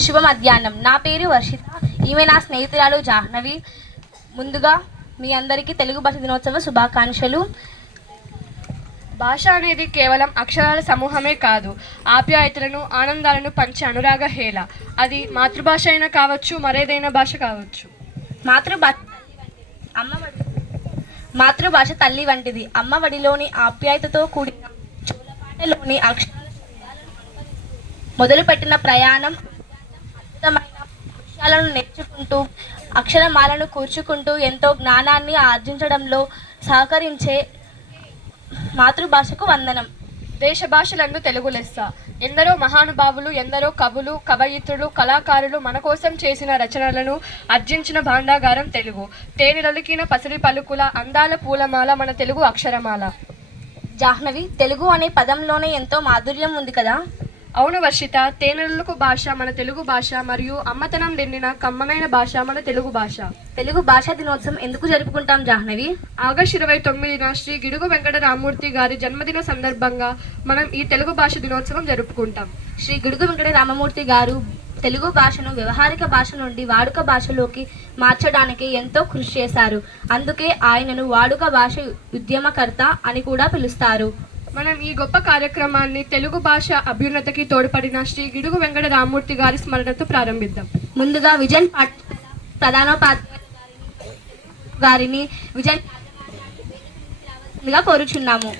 శుభ మధ్యాహ్నం. నా పేరు వర్షిత. ఈమె నా స్నేహితురాలు జాహ్నవి. ముందుగా మీ అందరికీ తెలుగు భాష దినోత్సవ శుభాకాంక్షలు. భాష అనేది కేవలం అక్షరాల సమూహమే కాదు, ఆప్యాయతలను, ఆనందాలను పంచే అనురాగ హేళ. అది మాతృభాష అయినా కావచ్చు, మరేదైనా భాష కావచ్చు. మాతృభాష తల్లి వంటిది. అమ్మ వడిలోని ఆప్యాయతతో కూడిన చోలపాటలోని అక్షరాల మొదలుపెట్టిన ప్రయాణం అద్భుతమైన విషయాలను నేర్చుకుంటూ, అక్షరమాలను కూర్చుకుంటూ ఎంతో జ్ఞానాన్ని ఆర్జించడంలో సహకరించే మాతృభాషకు వందనం. దేశ భాషలందు తెలుగు లెస్స. ఎందరో మహానుభావులు, ఎందరో కవులు, కవయిత్రులు, కళాకారులు మన కోసం చేసిన రచనలను అర్జించిన భాండాగారం తెలుగు. తేనెలొలికిన పసిడి పలుకుల అందాల పూలమాల మన తెలుగు అక్షరమాల. జాహ్నవి, తెలుగు అనే పదంలోనే ఎంతో మాధుర్యం ఉంది కదా? అవును వర్షిత, తేనెలకు భాష మన తెలుగు భాష, మరియు అమ్మతనం నిండిన కమ్మనైన భాష మన తెలుగు భాష. తెలుగు భాషా దినోత్సవం ఎందుకు జరుపుకుంటాం జాహ్నవి? ఆగస్టు 29న శ్రీ గిడుగు వెంకట రామమూర్తి గారి జన్మదిన సందర్భంగా మనం ఈ తెలుగు భాష దినోత్సవం జరుపుకుంటాం. శ్రీ గిడుగు వెంకట రామమూర్తి గారు తెలుగు భాషను వ్యవహారిక భాష నుండి వాడుక భాషలోకి మార్చడానికి ఎంతో కృషి చేశారు. అందుకే ఆయనను వాడుక భాష ఉద్యమకర్త అని కూడా పిలుస్తారు. మనం ఈ గొప్ప కార్యక్రమాన్ని తెలుగు భాష అభ్యున్నతికి తోడ్పడిన శ్రీ గిడుగు వెంకట రామమూర్తి గారి స్మరణతో ప్రారంభిద్దాం. ముందుగా విజన్ ప్రధానోపాధ్యాయులు గారిని విజన్ కోరుచున్నాము.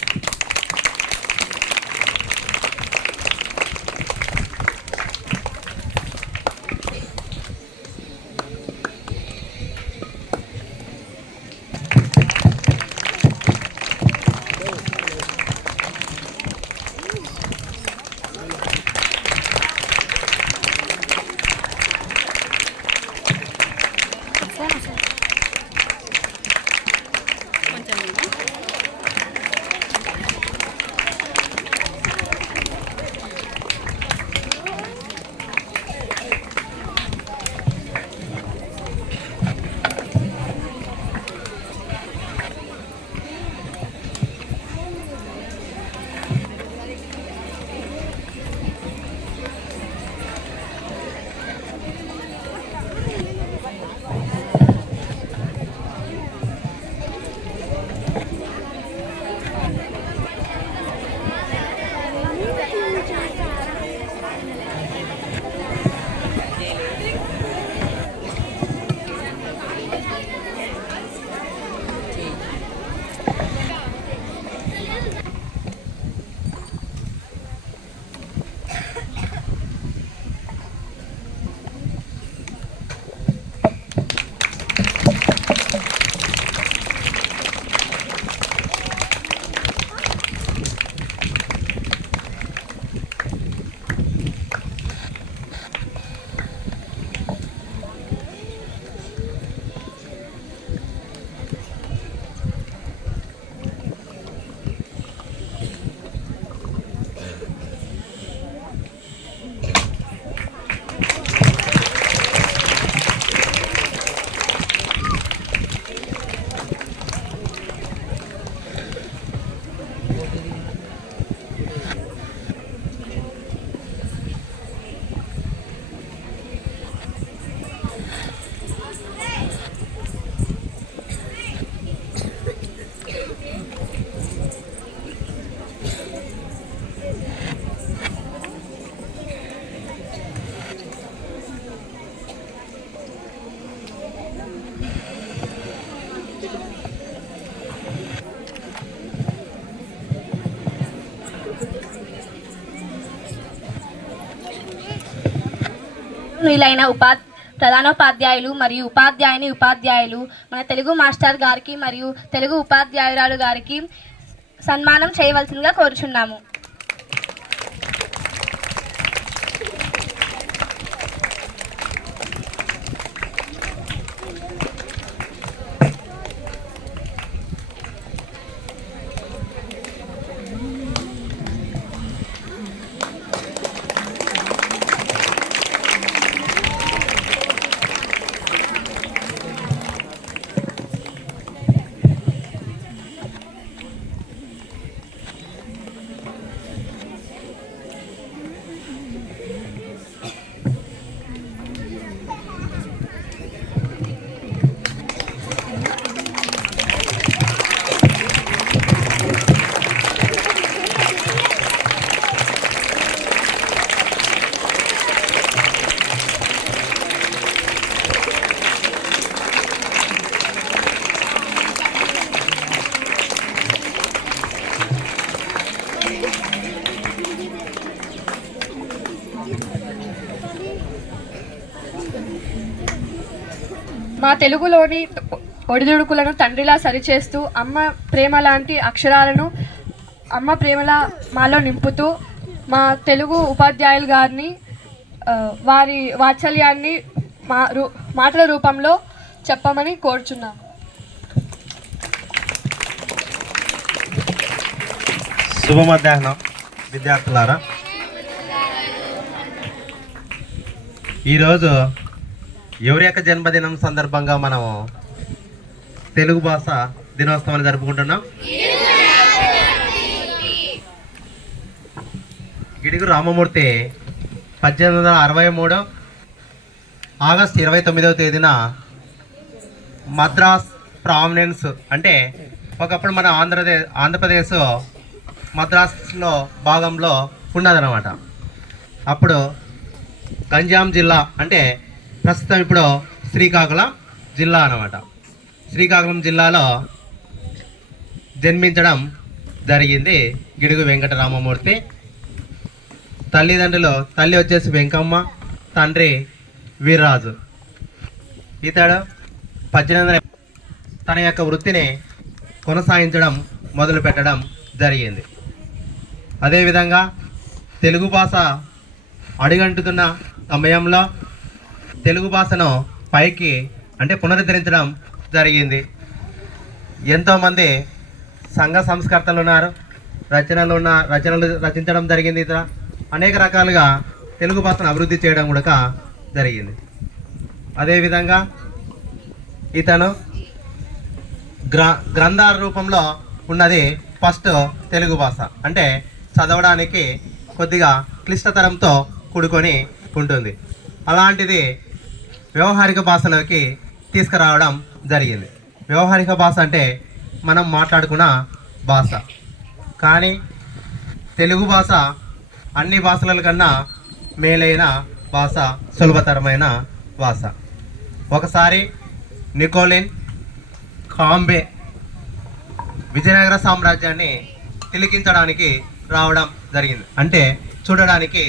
వీలైన ప్రధానోపాధ్యాయులు మరియు ఉపాధ్యాయులు మన తెలుగు మాస్టర్ గారికి మరియు తెలుగు ఉపాధ్యాయురాలు గారికి సన్మానం చేయవలసిందిగా కోరుచున్నాము. మా తెలుగులోని ఒడిదుడుకులను తండ్రిలా సరిచేస్తూ అమ్మ ప్రేమ లాంటి అక్షరాలను అమ్మ ప్రేమలా మాలో నింపుతూ మా తెలుగు ఉపాధ్యాయులు గారిని వారి వాత్సల్యాన్ని మాటల రూపంలో చెప్పమని కోరుచున్నాం. శుభ మధ్యాహ్నం విద్యార్థులారా. ఈరోజు ఎవరి యొక్క జన్మదినం సందర్భంగా మనము తెలుగు భాష దినోత్సవాన్ని జరుపుకుంటున్నాం. గిడుగు రామమూర్తి 1863 ఆగస్టు 29వ తేదీన మద్రాస్ ప్రామినెన్స్ అంటే ఒకప్పుడు మన ఆంధ్రప్రదేశ్ మద్రాస్లో భాగంలో ఉన్నదన్నమాట. అప్పుడు గంజాం జిల్లా అంటే ప్రస్తుతం ఇప్పుడు శ్రీకాకుళం జిల్లా అన్నమాట. శ్రీకాకుళం జిల్లాలో జన్మించడం జరిగింది గిడుగు వెంకటరామమూర్తి. తల్లిదండ్రులు, తల్లి వచ్చేసి వెంకమ్మ, తండ్రి వీర్రాజు. ఇతడు 1800 తన యొక్క వృత్తిని కొనసాగించడం మొదలు పెట్టడం జరిగింది. అదేవిధంగా తెలుగు భాష అడుగంటుతున్న సమయంలో తెలుగు భాషను పైకి అంటే పునరుద్ధరించడం జరిగింది. ఎంతోమంది సంఘ సంస్కర్తలు ఉన్నారు, రచనలు రచించడం జరిగింది. ఇతర అనేక రకాలుగా తెలుగు భాషను అభివృద్ధి చేయడం కూడా జరిగింది. అదేవిధంగా ఇతను గ్రంథాల రూపంలో ఉన్నది ఫస్ట్ తెలుగు భాష. అంటే చదవడానికి కొద్దిగా క్లిష్టతరంతో కూడుకొని ఉంటుంది. అలాంటిది వ్యవహారిక భాషలోకి తీసుకురావడం జరిగింది. వ్యవహారిక భాష అంటే మనం మాట్లాడుకున్న భాష. కానీ తెలుగు భాష అన్ని భాషల కన్నా మేలైన భాష, సులభతరమైన భాష. ఒకసారి నికోలిన్ కాంబే విజయనగర సామ్రాజ్యాన్ని తిలకించడానికి రావడం జరిగింది. అంటే చూడడానికి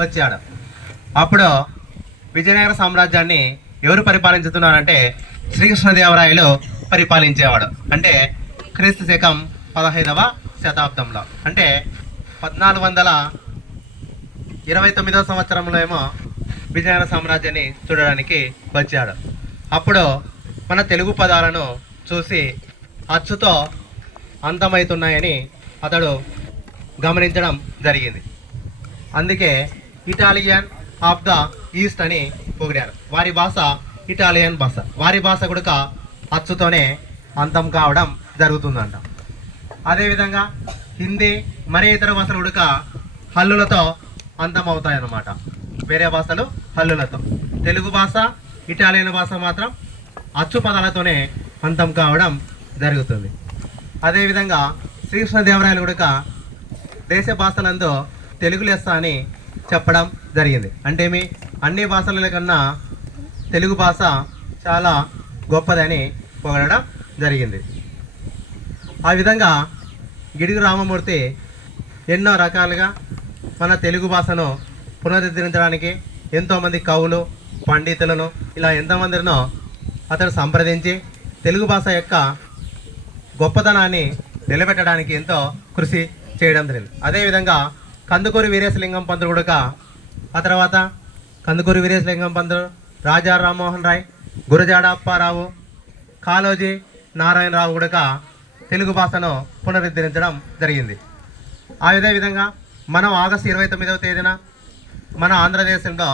వచ్చాడు. అప్పుడు విజయనగర సామ్రాజ్యాన్ని ఎవరు పరిపాలించుతున్నారంటే శ్రీకృష్ణదేవరాయలు పరిపాలించేవాడు. అంటే క్రీస్తు శకం 15వ శతాబ్దంలో, అంటే 1429వ సంవత్సరంలో ఏమో విజయనగర సామ్రాజ్యాన్ని చూడడానికి వచ్చాడు. అప్పుడు మన తెలుగు పదాలను చూసి అచ్చుతో అంతమవుతున్నాయని అతడు గమనించడం జరిగింది. అందుకే ఇటాలియన్ ఆఫ్ ద ఈస్ట్ అని పొగిడారు. వారి భాష ఇటాలియన్ భాష. వారి భాష కూడా అచ్చుతోనే అంతం కావడం జరుగుతుందంట. అదేవిధంగా హిందీ మరి ఇతర భాషలు కూడా హల్లులతో అంతం అవుతాయి అన్నమాట. వేరే భాషలు హల్లులతో. తెలుగు భాష, ఇటాలియన్ భాష మాత్రం అచ్చు పదాలతోనే అంతం కావడం జరుగుతుంది. అదేవిధంగా శ్రీకృష్ణదేవరాయలు కూడా దేశ భాషలందు తెలుగు లెస్స అని చెప్పడం జరిగింది. అంటే మీ అన్ని భాషల కన్నా తెలుగు భాష చాలా గొప్పదని పొగడడం జరిగింది. ఆ విధంగా గిడుగు రామమూర్తి ఎన్నో రకాలుగా మన తెలుగు భాషను పునరుద్ధరించడానికి ఎంతోమంది కవులు, పండితులను ఇలా ఎంతోమందినో అతడు సంప్రదించి తెలుగు భాష యొక్క గొప్పతనాన్ని నిలబెట్టడానికి ఎంతో కృషి చేయడం జరిగింది. అదేవిధంగా కందుకూరి వీరేశలింగం పంతులు కూడా, ఆ తర్వాత కందుకూరి వీరేశలింగం పంతులు, రాజా రామ్మోహన్ రాయ్, గురజాడ అప్పారావు, కాళోజీ నారాయణరావు కూడా తెలుగు భాషను పునరుద్ధరించడం జరిగింది. అదేవిధంగా మనం ఆగస్టు 29వ తేదీన మన ఆంధ్రదేశంలో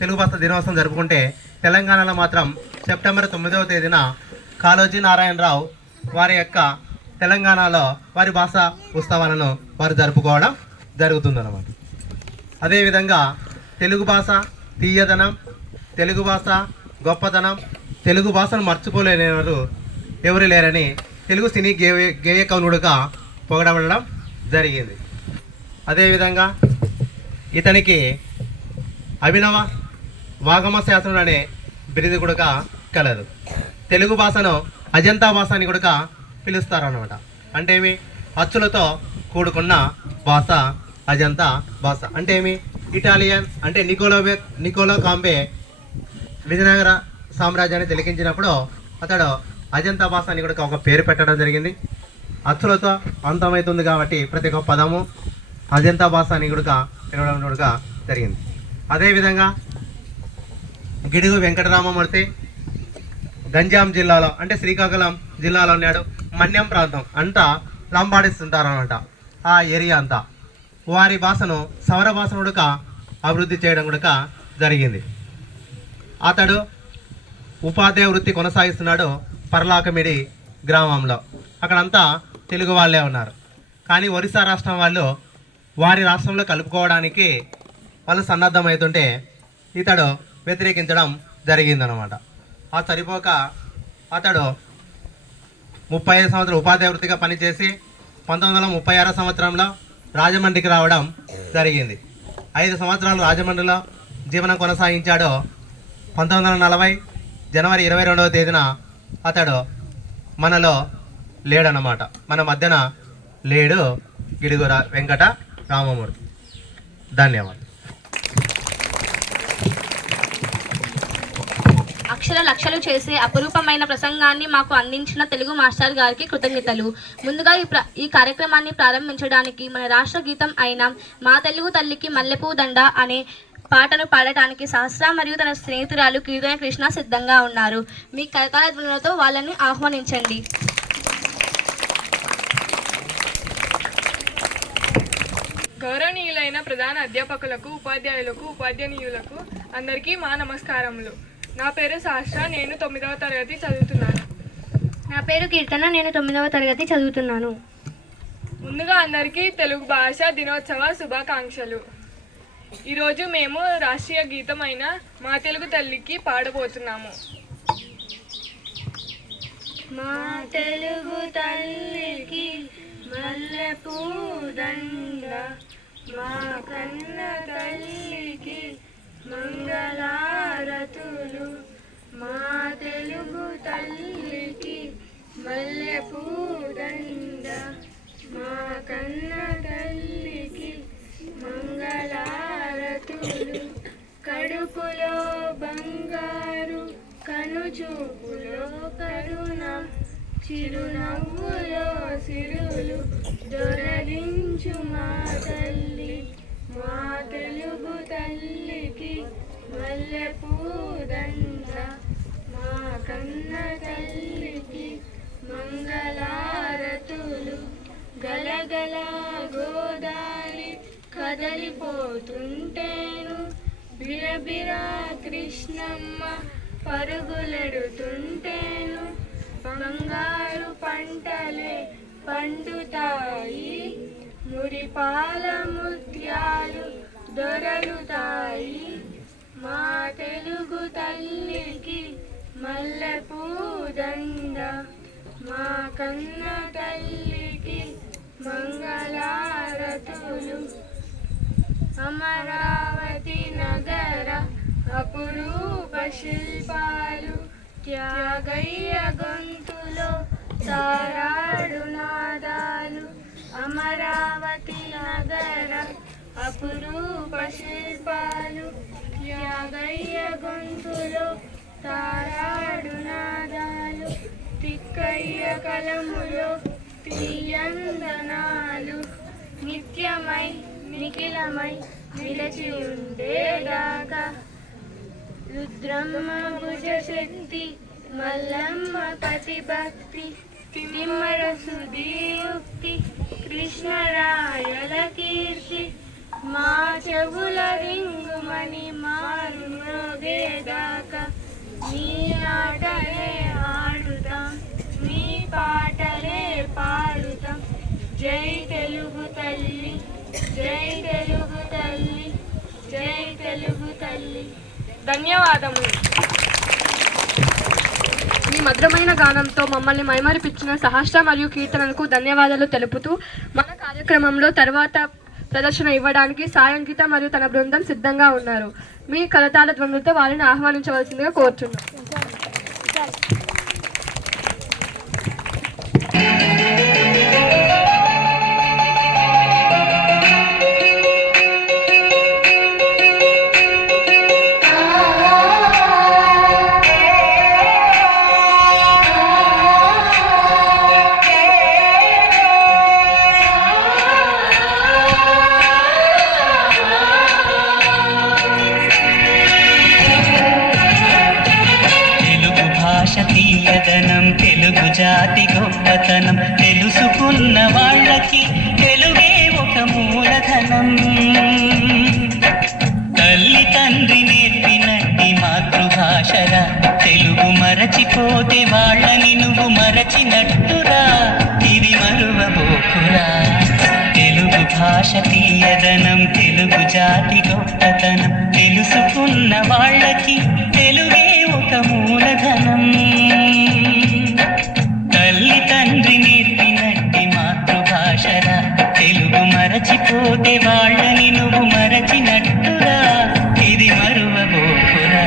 తెలుగు భాష దినోత్సవం జరుపుకుంటే, తెలంగాణలో మాత్రం సెప్టెంబర్ 9వ తేదీన కాళోజీ నారాయణరావు వారి యొక్క తెలంగాణలో వారి భాష ఉత్సవాలను వారు జరుపుకోవడం జరుగుతుందన్నమాట. అదేవిధంగా తెలుగు భాష తీయదనం, తెలుగు భాష గొప్పతనం, తెలుగు భాషను మర్చిపోలేనివారు ఎవరు లేరని తెలుగు సినీ గేయ కవులుగా పొగడబడడం జరిగింది. అదేవిధంగా ఇతనికి అభినవ వాగమ శాస్త్రుడు అనే బిరుదు కూడా కలదు. తెలుగు భాషను అజంతా భాష అని కూడా పిలుస్తారన్నమాట. అంటే ఏమి, అచ్చులతో కూడుకున్న భాష అజంతా భాష. అంటే ఏమి, ఇటాలియన్ అంటే నికోలో కాంబే విజయనగర సామ్రాజ్యాన్ని తిలకించినప్పుడు అతడు అజంతా భాష అని కూడా ఒక పేరు పెట్టడం జరిగింది. అచ్చులతో అంతమవుతుంది కాబట్టి ప్రతి ఒక్క పదము అజంతా భాష అని కూడా పిలవడం కూడా జరిగింది. అదేవిధంగా గిడుగు వెంకటరామమూర్తి గంజాం జిల్లాలో అంటే శ్రీకాకుళం జిల్లాలో ఉన్నాడు. మన్యం ప్రాంతం అంతా లంబాడిస్తుంటారు అనమాట. ఆ ఏరియా అంతా వారి భాషను సౌర భాషను కూడా అభివృద్ధి చేయడం కూడా జరిగింది. అతడు ఉపాధ్యాయ వృత్తి కొనసాగిస్తున్నాడు పర్లాకమిడి గ్రామంలో. అక్కడంతా తెలుగు వాళ్ళే ఉన్నారు. కానీ ఒరిస్సా రాష్ట్రం వాళ్ళు వారి రాష్ట్రంలో కలుపుకోవడానికి వాళ్ళు సన్నద్ధమవుతుంటే ఇతడు వ్యతిరేకించడం జరిగిందనమాట. ఆ సరిపోక అతడు 35 సంవత్సరాలు ఉపాధ్యాయ వృత్తిగా పనిచేసి 1936 సంవత్సరంలో రాజమండ్రికి రావడం జరిగింది. 5 సంవత్సరాలు రాజమండ్రిలో జీవనం కొనసాగించాడు. 1940 జనవరి 22వ తేదీన అతడు మనలో లేడనమాట. మన మధ్యన లేడు గిడుగు వెంకట రామమూర్తి. ధన్యవాదాలు. అక్షర లక్షలు చేసే అపురూపమైన ప్రసంగాన్ని మాకు అందించిన తెలుగు మాస్టర్ గారికి కృతజ్ఞతలు. ముందుగా ఈ కార్యక్రమాన్ని ప్రారంభించడానికి మన రాష్ట్ర గీతం అయిన మా తెలుగు తల్లికి మల్లెపూ దండ అనే పాటను పాడటానికి సహస్ర మరియు తన స్నేహితురాలు కీర్తన కృష్ణ సిద్ధంగా ఉన్నారు. మీ కరతాళ ధ్వనులతో వాళ్ళని ఆహ్వానించండి. గౌరవనీయులైన ప్రధాన అధ్యాపకులకు, ఉపాధ్యాయులకు, ఉపాధ్యాయులకు అందరికీ మా నమస్కారములు. నా పేరు సహస్ర. నేను 9వ తరగతి చదువుతున్నాను. నా పేరు కీర్తన. నేను 9వ తరగతి చదువుతున్నాను. ముందుగా అందరికీ తెలుగు భాష దినోత్సవ శుభాకాంక్షలు. ఈరోజు మేము రాష్ట్రీయ గీతం అయిన మా తెలుగు తల్లికి పాడబోతున్నాము. మా తెలుగు తల్లికి మల్లెపూ దండ, మా కన్న తల్లికి మంగళారతులు. మా తెలుగు తల్లికి మల్లెపూ దండ, మా కన్న తల్లికి మంగళారతులు. కడుపులో బంగారు, కనుచూపులో కరుణ, చిరునవ్వులో సిరులు దొరలించు మా తల్లి. మా తెలుగు తల్లికి మల్లెపూ దండ, మా కన్న తల్లికి మంగళారతులు. గలగల గోదారి కదలిపోతుంటేను, బిరబిరా కృష్ణమ్మ పరుగులెడుతుంటేను, బంగారు పంటలే పండుతాయి, మురిపాల ముత్యాలు దొరలుతాయి. మా తెలుగు తల్లికి మల్లెపూ దండ, మా కన్న తల్లికి మంగళారతులు. అమరావతి నగర అపురూప శిల్పాలు, త్యాగయ్య గొంతులో తారాడు నాదాలు. అమరావతి నగర అపురూప శిల్పాలు, త్యాగయ్య గొంతులో తారాడు నాదాలు. తిక్కయ్య కలములో తీయందనాలు, నిత్యమై నిఖిలమై నిలచి ఉండేగాక. రుద్రమ్మ భుజ శక్తి, మల్లమ్మ పతి భక్తి, తిమ్మర సుధీయుక్తి, కృష్ణరాయల కీర్తి. మా చెవుల రింగుమని మారు మ్రోగేదాకా నీ ఆటలే ఆడుతాం, నీ పాటలే పాడుతాం. జై తెలుగు తల్లి, జై తెలుగు తల్లి, జై తెలుగు తల్లి. ధన్యవాదములు. మీ మధురమైన గానంతో మమ్మల్ని మైమరిపించిన సహస్ర మరియు కీర్తనలకు ధన్యవాదాలు తెలుపుతూ మన కార్యక్రమంలో తర్వాత ప్రదర్శన ఇవ్వడానికి సాయంగీత మరియు తన బృందం సిద్ధంగా ఉన్నారు. మీ కరతాళ ధ్వనులతో వారిని ఆహ్వానించవలసిందిగా కోరుచున్నాం. భాషరా తెలుగు మరచిపోతే వాళ్ళని నువ్వు మరచినట్టురా ఇది మరువబోకురా తెలుగు భాష తీయదనం తెలుగు జాతి గొప్పతనం తెలుసుకున్న వాళ్ళకి తెలుగే ఒక మూలధనం తల్లి తండ్రి నేర్పినట్టి మాతృభాషరా తెలుగు మరచిపోతే వాళ్ళని నువ్వు మరచినట్టురా ఇది మరువబోకురా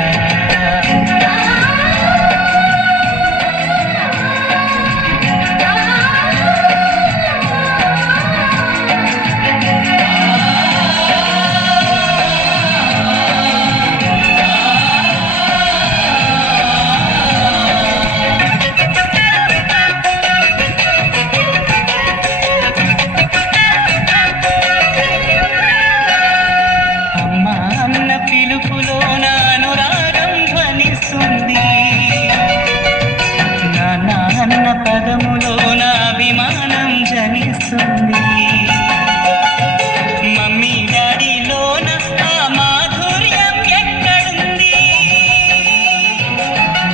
పదములోన అభిమానం జనిస్తుంది మమ్మీ డాడీలోన ఆ మాధుర్యం ఎక్కడుంది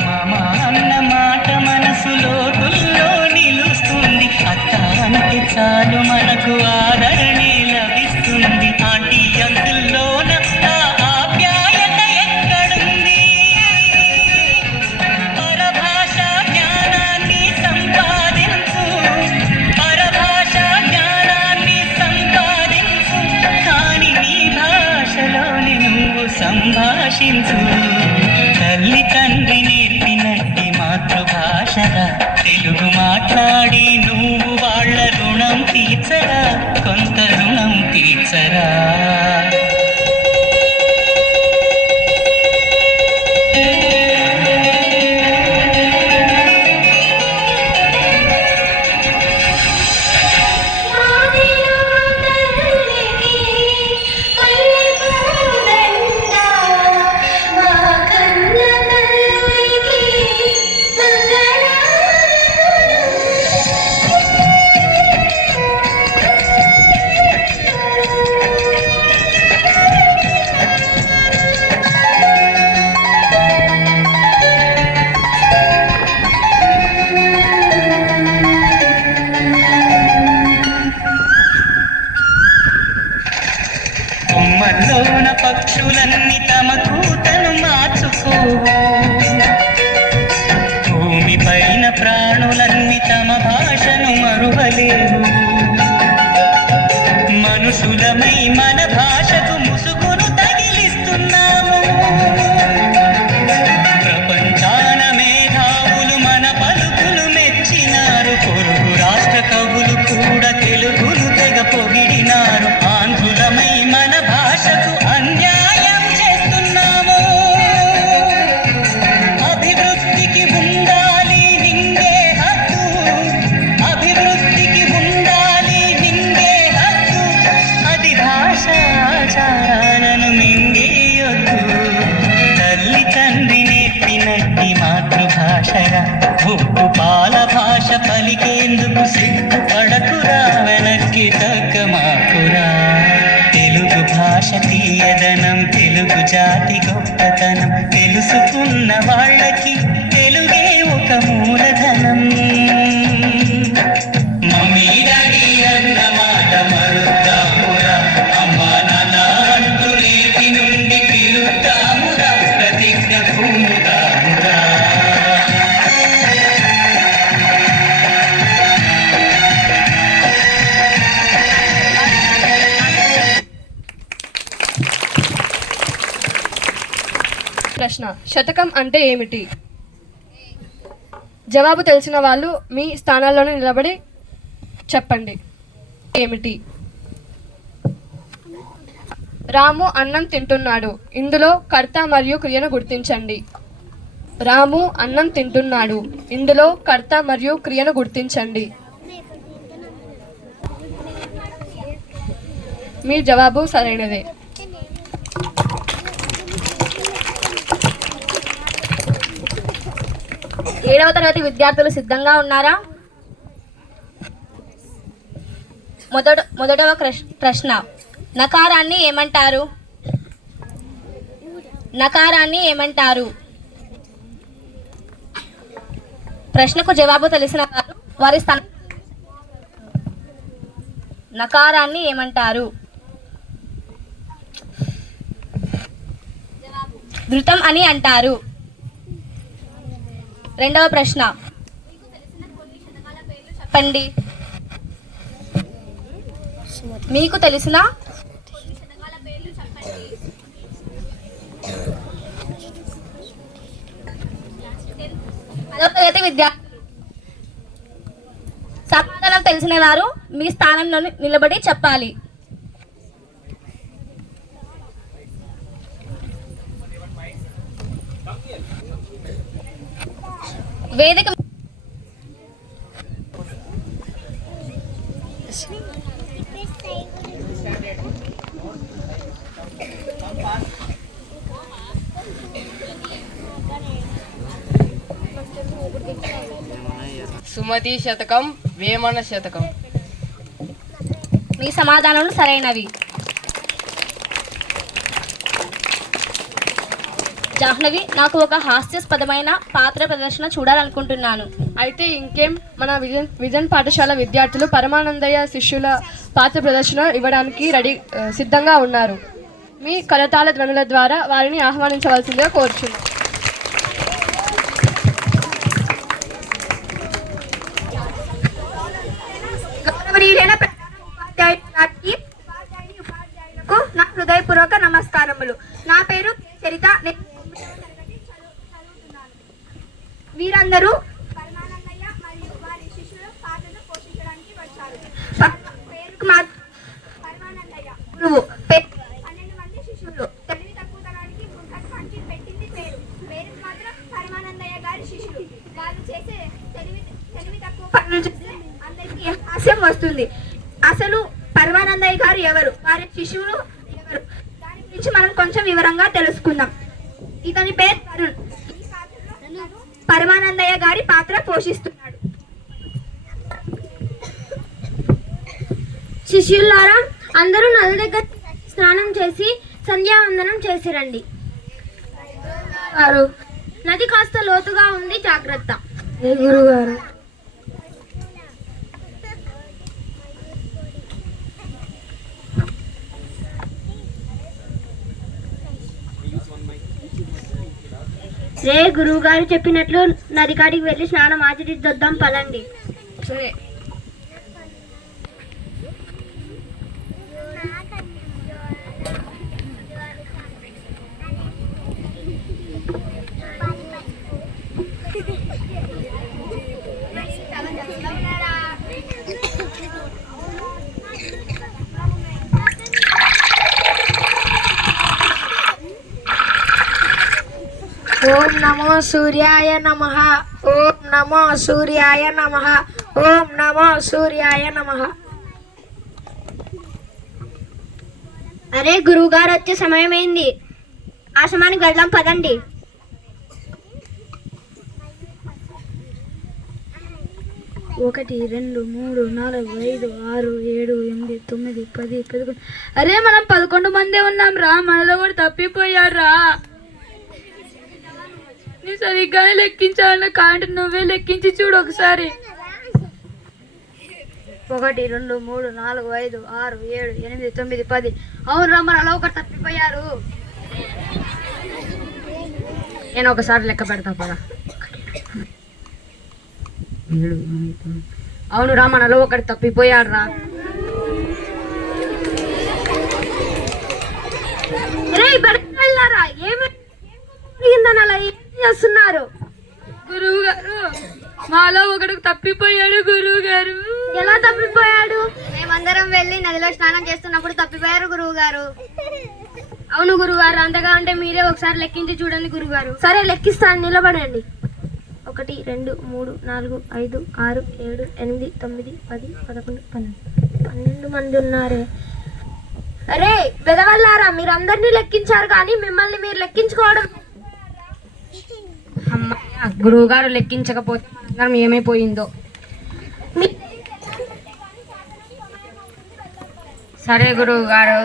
మామ అన్న మాట మనసులో గుల్లో నిలుస్తుంది అత్త అంటే చాలు మనకు ఆదరణే లభిస్తుంది ఆంటీ అంకుల్లోన ఆ ఆప్యాయత ఎక్కడుంది పరభాష జ్ఞానాన్ని సంపాదించు పరభాష జ్ఞానాన్ని సంపాదించు కానీ నీ భాషలోని నువ్వు సంభాషించు తల్లి తండ్రి నేర్పినట్టి మాతృభాషరా తెలుగు మాట్లాడి నువ్వు వాళ్ళ రుణం తీర్చరా కొంత రుణం తీర్చరా కొమ్మల్లోన పక్షులన్నీ తమ కూతను మార్చుకోవు భూమి పైన ప్రాణులన్నీ తమ భాషను మరువలేవు మనుషులమై మన భాషకు ముసుగును తగిలిస్తున్నాము ప్రపంచాన మేధావులు మన పలుకులు మెచ్చినారు పొరుగు రాష్ట్ర కవులు కూడా తెలుగును తెగ పొగిడినారు ఆంధ్రులమై మన భాషకు అన్యాయం చేస్తున్నాము అభివృద్ధికి ఉండాలి నింగే హక్కు అభివృద్ధికి ఉండాలి నింగే హక్కు అది భాష ఆచారాలను మింగేయొద్దు తల్లి తండ్రి నేర్పినట్టి మాతృభాషరా ఉప్పు పాల భాష పలికేందుకు సిగ్గుపడకురా వెనక్కి తగ్గమాకురా తెలుగు భాష తీయదనం తెలుగు జాతి గొప్పతనం తెలుసుకున్న వాళ్ళకి తెలుగే ఒక మూలధనం మమ్మీ డాడీ అన్న మాట మరుద్దామురా అమ్మా నాన్న అంటూ నేటి నుండి పిలుద్దామురా ప్రతిజ్ఞ పూనుదామురా ప్రశ్న శతకం అంటే ఏమిటి జవాబు తెలిసిన వాళ్ళు మీ స్థానాల్లోనే నిలబడి చెప్పండి ఏమిటి రాము అన్నం తింటున్నాడు ఇందులో కర్త మరియు క్రియను గుర్తించండి రాము అన్నం తింటున్నాడు ఇందులో కర్త మరియు క్రియను గుర్తించండి మీ జవాబు సరైనదే 7వ తరగతి విద్యార్థులు సిద్ధంగా ఉన్నారా? మొదటవ ప్రశ్న, నకారాన్ని ఏమంటారు? నకారాన్ని ఏమంటారు? ప్రశ్నకు జవాబు తెలిసిన వారు వారి స్థానం నకారాన్ని ఏమంటారు? ధృతం అని అంటారు. రెండవ ప్రశ్న, చెప్పండి. మీకు తెలిసిన పదవ తరగతి విద్యార్థులు సమాధానం తెలిసిన వారు మీ స్థానంలో నిలబడి చెప్పాలి. వేదిక సుమతి శతకం, వేమన శతకం. మీ సమాధానాలు సరైనవి. జాహ్నవి, నాకు ఒక హాస్యాస్పదమైన పాత్ర ప్రదర్శన చూడాలనుకుంటున్నాను. అయితే ఇంకేం, మన విజన్ పాఠశాల విద్యార్థులు పరమానందయ్య శిష్యుల పాత్ర ప్రదర్శన ఇవ్వడానికి సిద్ధంగా ఉన్నారు. మీ కరతాళ ధ్వనుల ద్వారా వారిని ఆహ్వానించవలసిందిగా కోరుచున్నాను. నా హృదయపూర్వక నమస్కారములు. నా పేరు చరిత. వీరందరూ పరమానందయ్య మరియు వారి శిష్యుల పాత్రను పోషించడానికి వచ్చారు. పేరుకు పరమానందయ్య గురువు, 12 మంది శిష్యులు. తెలివి తక్కువతనానికి గుంటకి పెట్టింది పేరు. పేరుకు మాత్రం పరమానందయ్య గారి శిష్యులు. వాళ్ళు చేసే తెలివి తక్కువ పనులు చేస్తే అందరికీ హాస్యం వస్తుంది. అసలు పరమానందయ్య గారు ఎవరు, వారి శిష్యులు ఎవరు, దాని గురించి మనం కొంచెం వివరంగా తెలుసుకుందాం. ఇతని పేరు తరుణ్. ఈ పాత్రలో పరమానందయ్య గారి పాత్ర పోషిస్తున్నాడు. శిష్యులారా, అందరూ నది దగ్గర స్నానం చేసి సంధ్యావందనం చేసిరండి. నది కాస్త లోతుగా ఉంది, జాగ్రత్త. గురుగారు. రే, గురువు గారు చెప్పినట్లు నది కాడికి వెళ్ళి స్నానం ఆచరిద్దాం పదండి. సరే. ఓం నమో సూర్యాయ నమః. ఓం నమో సూర్యాయ నమః. ఓం నమో సూర్యాయ నమః. అరే, గురువు గారు వచ్చే సమయం అయింది. ఆశ్రమానికి వెళ్దాం పదండి. ఒకటి, 2, 3, 4, 5, 6, 7, 8, 9, 10, 11. అరే, మనం 11 మందే ఉన్నాం రా. మనలో కూడా తప్పిపోయారా? నీ సరిగ్గానే లెక్కించాలన్న కాంట నువ్వే లెక్కించి చూడు ఒకసారి. 1, 2, 3, 4, 5, 6, 7, 8, 9, 10. అవును రా, మనలో ఒకరు తప్పిపోయారు. నేను ఒకసారి లెక్క పెడతా పదా. 7, 8, 9. అవును రా, మనలో ఒకటి తప్పిపోయాడు రా. ఏమిందని అలా ఏం చేస్తున్నారు? గురువు గారు, మాలో ఒకడు తప్పిపోయాడు. గురువు గారు. ఎలా తప్పిపోయాడు? మేమందరం వెళ్ళి నదిలో స్నానం చేస్తున్నప్పుడు తప్పిపోయారు గురువు గారు. అవును గురువు గారు, అంతగా అంటే మీరే ఒకసారి లెక్కించి చూడండి గురువు గారు. సరే, లెక్కిస్తాను, నిలబడండి. 1, 2, 3, 4, 5, 6, 7, 8, 9, 10, 11, 12 మంది ఉన్నారే. అరే బెదవల్లారా, మీరు అందరినీ లెక్కించారు కానీ మిమ్మల్ని మీరు లెక్కించుకోవడం. అమ్మయ్య, గురువు గారు లెక్కించకపోతే అందరం ఏమైపోయిందో. సరే గురువు గారు.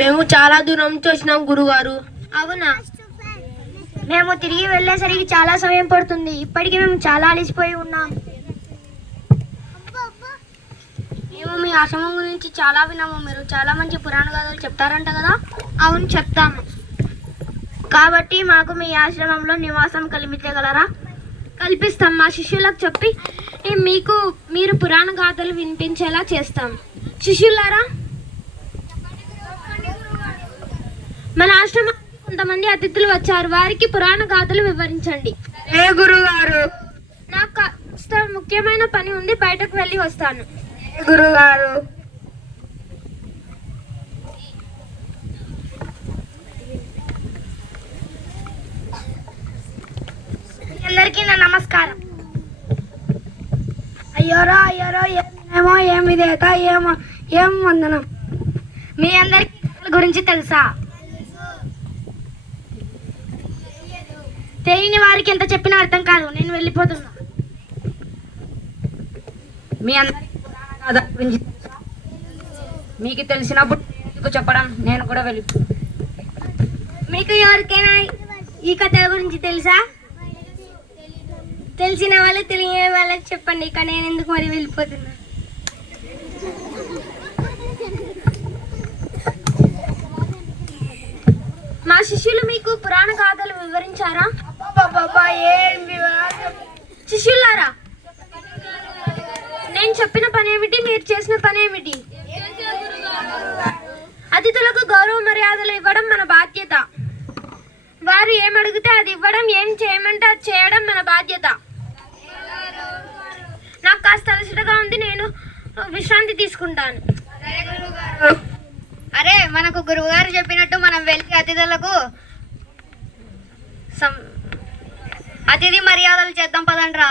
మేము చాలా దూరం నుంచి వచ్చినాం గురుగారు. అవునా? మేము తిరిగి వెళ్ళేసరికి చాలా సమయం పడుతుంది. ఇప్పటికీ మేము చాలా అలసిపోయి ఉన్నాం. మేము మీ ఆశ్రమం గురించి చాలా విన్నాము. మీరు చాలా మంచి పురాణ గాథలు చెప్తారంట కదా? అవును, చెప్తాము. కాబట్టి మాకు మీ ఆశ్రమంలో నివాసం కల్పించగలరా? కల్పిస్తాం. మా శిష్యులకు చెప్పి మీరు పురాణ గాథలు వినిపించేలా చేస్తాం. శిష్యులారా, మన ఆశ్రమం కొంతమంది అతిథులు వచ్చారు. వారికి పురాణ గాథలు వివరించండి. ఏ గురుగారు? నాకు కాస్త ముఖ్యమైన పని ఉంది, బయటకు వెళ్ళి వస్తాను. గురుగారు, అందరికీ నా నమస్కారం. అయ్యోరా ఏమో ఏమిదేత ఏం వందనం. మీ అందరికి గురించి తెలుసా? తెలియని వారికి ఎంత చెప్పినా అర్థం కాదు. నేను వెళ్ళిపోతున్నా. మీ అందరికీ పురాణ గాథల గురించి తెలుసా? మీకు తెలిసినప్పుడు ఎందుకు చెప్పడం? నేను కూడా మీకు ఎవరికైనా ఈ కథ గురించి తెలుసా? తెలిసిన వాళ్ళు తెలియని వాళ్ళకి చెప్పండి. ఇక నేను ఎందుకు మరి వెళ్ళిపోతున్నా. మా శిష్యులు మీకు పురాణ గాథలు వివరించారా? శిష్యులారా, నేను చెప్పిన పని ఏమిటి? మీరు చేసిన పని ఏమిటి? అతిథులకు గౌరవ మర్యాదలు ఇవ్వడం మన బాధ్యత. వారు ఏమడిగితే అది ఇవ్వడం, ఏం చేయమంటే అది చేయడం మన బాధ్యత. నాకు కాస్త అలసటగా ఉంది, నేను విశ్రాంతి తీసుకుంటాను. అరే, మనకు గురువు గారు చెప్పినట్టు మనం వెళ్ళి అతిథులకు అతిథి మర్యాదలు చేద్దాం పదండ్రా.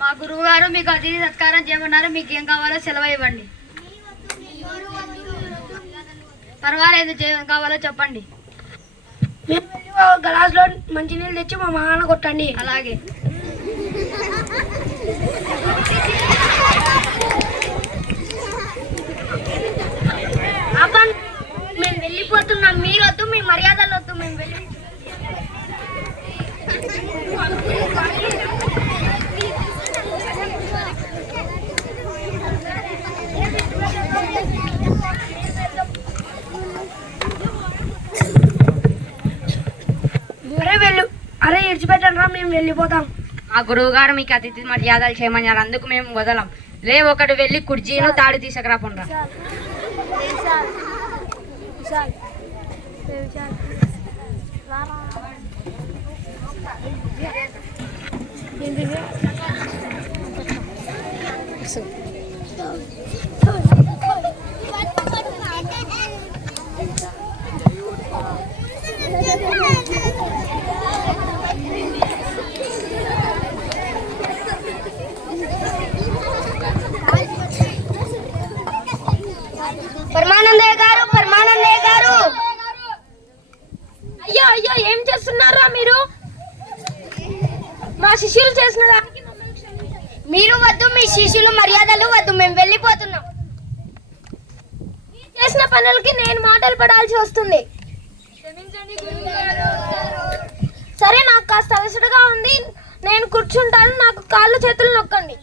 మా గురువు గారు మీకు అతిథి సత్కారం చేయమన్నారు. మీకు ఏం కావాలో సెలవు ఇవ్వండి. పర్వాలేదు, ఏం కావాలో చెప్పండి. గ్లాస్లో మంచినీళ్ళు తెచ్చి మా మాన కొట్టండి. అలాగే. మేము వెళ్ళిపోతున్నాం. మీరు వద్దు, మీ మర్యాదలు వద్దు. మేము వెళ్ళి అరే ఇడిచిపెట్టండి రా, మేము వెళ్ళిపోతాం. మా గురువు గారు మీకు అతిథి మర్యాదలు చేయమన్నారు, అందుకు మేము వదలం. ఒకటి వెళ్ళి కుర్చీను తాడు తీసుకురా పొండ్రా. పరమానందయ్య గారు, అయ్యో ఏం చేస్తున్నారా మీరు? మా శిష్యులు చేసిన దానికి మీరు వద్దు, మీ శిష్యులు మర్యాదలు వద్దు. మేము వెళ్ళిపోతున్నాం. చేసిన పనులకి నేను మాటలు పడాల్సి వస్తుంది. సరే, నాకు కాస్త అలసటగా ఉంది, నేను కూర్చుంటాను. నాకు కాళ్ళు చేతులు నొక్కండి.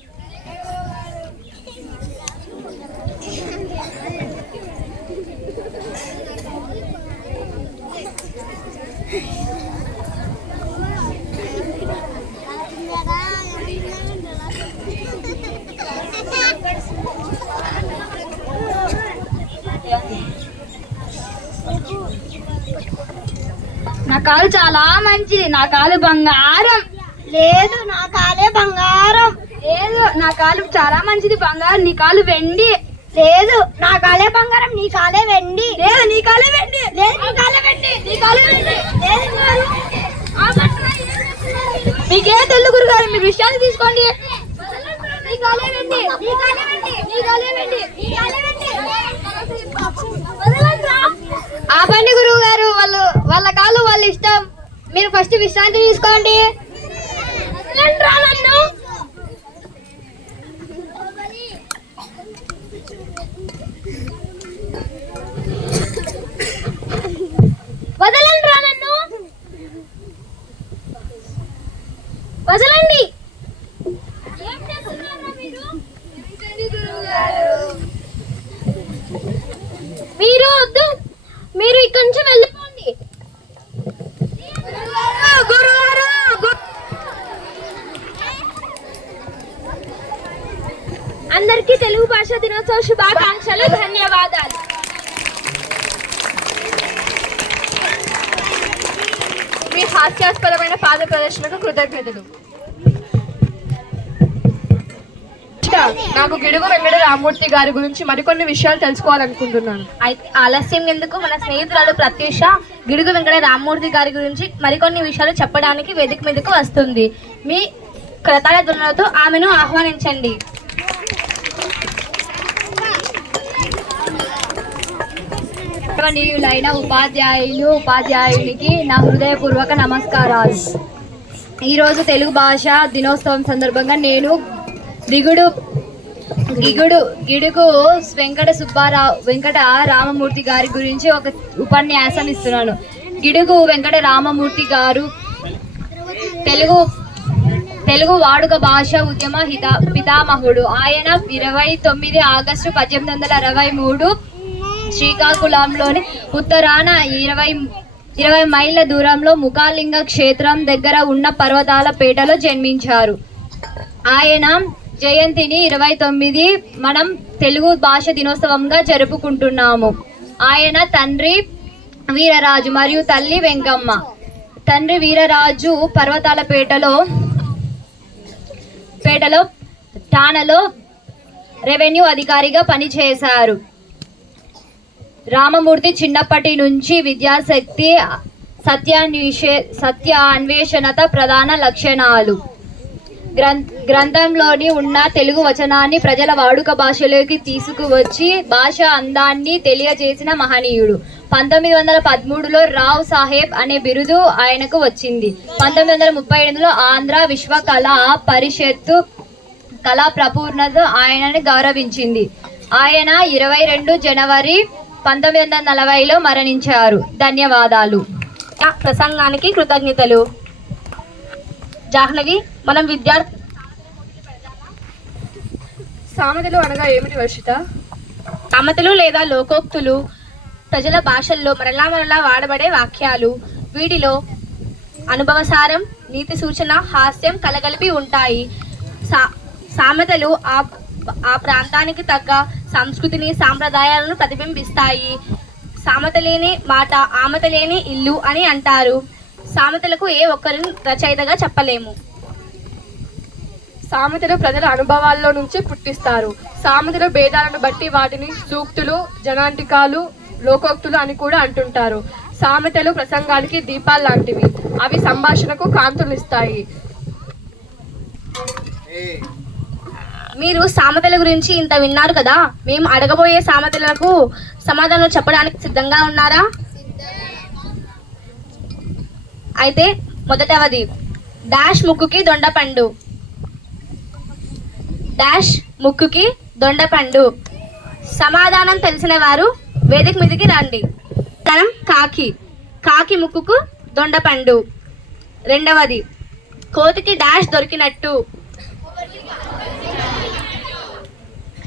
నా కాలు చాలా మంచిది, నా కాలు బంగారం. లేదు, నా కాలే బంగారం. లేదు, నా కాలు చాలా మంచిది, బంగారం. నీ కాలు వెండి. లేదు, నా కాలే బంగారం, నీ కాలే వెండి. లేదు, నీ కాలే వెండి. లేదు, నీ కాలే వెండి. నీ కాలు వెండి. లేదు, మీకే తెలు గురుగారు, మీరు విషయాన్ని తీసుకోండి. నీ కాలే వెండి. నీ కాలే వెండి. నీ కాలే వెండి. నీ కాలే వెండి. ఆపండి గురువు గారు, వాళ్ళ కాలు వాళ్ళ ఇష్టం. మీరు ఫస్ట్ విశ్రాంతి తీసుకోండి. వదలండి రా నన్ను, వదలండి. ఏం చేస్తున్నారా మీరు వద్దు, మీరు ఇక్కడి నుంచి వెళ్ళిపోండి. అందరికీ తెలుగు భాష దినోత్సవ శుభాకాంక్షలు. ధన్యవాదాలు. మీ హాస్యాస్పదమైన పాద ప్రదర్శనకు కృతజ్ఞతలు. నాకు గిడుగు వెంకట రామమూర్తి గారి గురించి మరికొన్ని విషయాలు తెలుసుకోవాలనుకుంటున్నాను. అయితే ఆలస్యం ఎందుకు, మన స్నేహితురాలు ప్రత్యూష గిడుగు వెంకట రామమూర్తి గారి గురించి మరికొన్ని విషయాలు చెప్పడానికి వేదిక మీదకు వస్తుంది. మీ కరతాళ ధ్వనులతో ఆమెను ఆహ్వానించండి. గౌరవనీయులైన ఉపాధ్యాయునికి నా హృదయపూర్వక నమస్కారాలు. ఈరోజు తెలుగు భాష దినోత్సవం సందర్భంగా నేను గిడుగు వెంకట రామమూర్తి గారి గురించి ఒక ఉపన్యాసం ఇస్తున్నాను. గిడుగు వెంకట రామమూర్తి గారు తెలుగు వాడుక భాష ఉద్యమ పితామహుడు. ఆయన 29 ఆగస్టు 1863 శ్రీకాకుళంలోని ఉత్తరాన 20 మైళ్ళ దూరంలో ముఖాలింగ క్షేత్రం దగ్గర ఉన్న పర్వతాల పేటలో జన్మించారు. ఆయన జయంతిని 29 మనం తెలుగు భాష దినోత్సవంగా జరుపుకుంటున్నాము. ఆయన తండ్రి వీరరాజు మరియు తల్లి వెంకమ్మ. తండ్రి వీరరాజు పర్వతాల పేటలో ఠాణలో రెవెన్యూ అధికారిగా పనిచేశారు. రామమూర్తి చిన్నప్పటి నుంచి విద్యాశక్తి, సత్య అన్వేషణత ప్రధాన లక్షణాలు. గ్రంథంలోని ఉన్న తెలుగు వచనాన్ని ప్రజల వాడుక భాషలోకి తీసుకువచ్చి భాష అందాన్ని తెలియజేసిన మహనీయుడు. 1913లో రావ్ సాహెబ్ అనే బిరుదు ఆయనకు వచ్చింది. 1938లో ఆంధ్ర విశ్వ కళా పరిషత్తు కళా ప్రపూర్ణత ఆయనని గౌరవించింది. ఆయన 22 జనవరి 1940లో మరణించారు. ధన్యవాదాలు. ప్రసంగానికి కృతజ్ఞతలు. జాహ్నవి, మనం సామెతలు అనగా ఏమిటి వర్షిత? సామెతలు లేదా లోకోక్తులు ప్రజల భాషల్లో మరలా వాడబడే వాక్యాలు. వీటిలో అనుభవసారం, నీతి సూచన, హాస్యం కలగలిపి ఉంటాయి. సామెతలు ఆ ప్రాంతానికి తగ్గ సంస్కృతిని, సాంప్రదాయాలను ప్రతిబింబిస్తాయి. సామెత లేని మాట ఆమెత లేని ఇల్లు అని అంటారు. సామెతలకు ఏ ఒక్కరిని రచయితగా చెప్పలేము. సామెతలు ప్రజల అనుభవాల్లో నుంచి పుట్టిస్తారు. సామెతల భేదాలను బట్టి వాటిని సూక్తులు, జనాంటికాలు, లోకోక్తులు అని కూడా అంటుంటారు. సామెతలు ప్రసంగానికి దీపాలు లాంటివి. అవి సంభాషణకు కాంతులిస్తాయి. మీరు సామెతల గురించి ఇంత విన్నారు కదా, మేము అడగబోయే సామెతలకు సమాధానం చెప్పడానికి సిద్ధంగా ఉన్నారా? అయితే మొదటవది, డాష్ ముక్కుకి దొండపండు. డాష్ ముక్కుకి దొండపండు. సమాధానం తెలిసిన వారు వేదిక మీదకి రండి. కాకి. కాకి ముక్కుకు దొండపండు. రెండవది, కోతికి డాష్ దొరికినట్టు.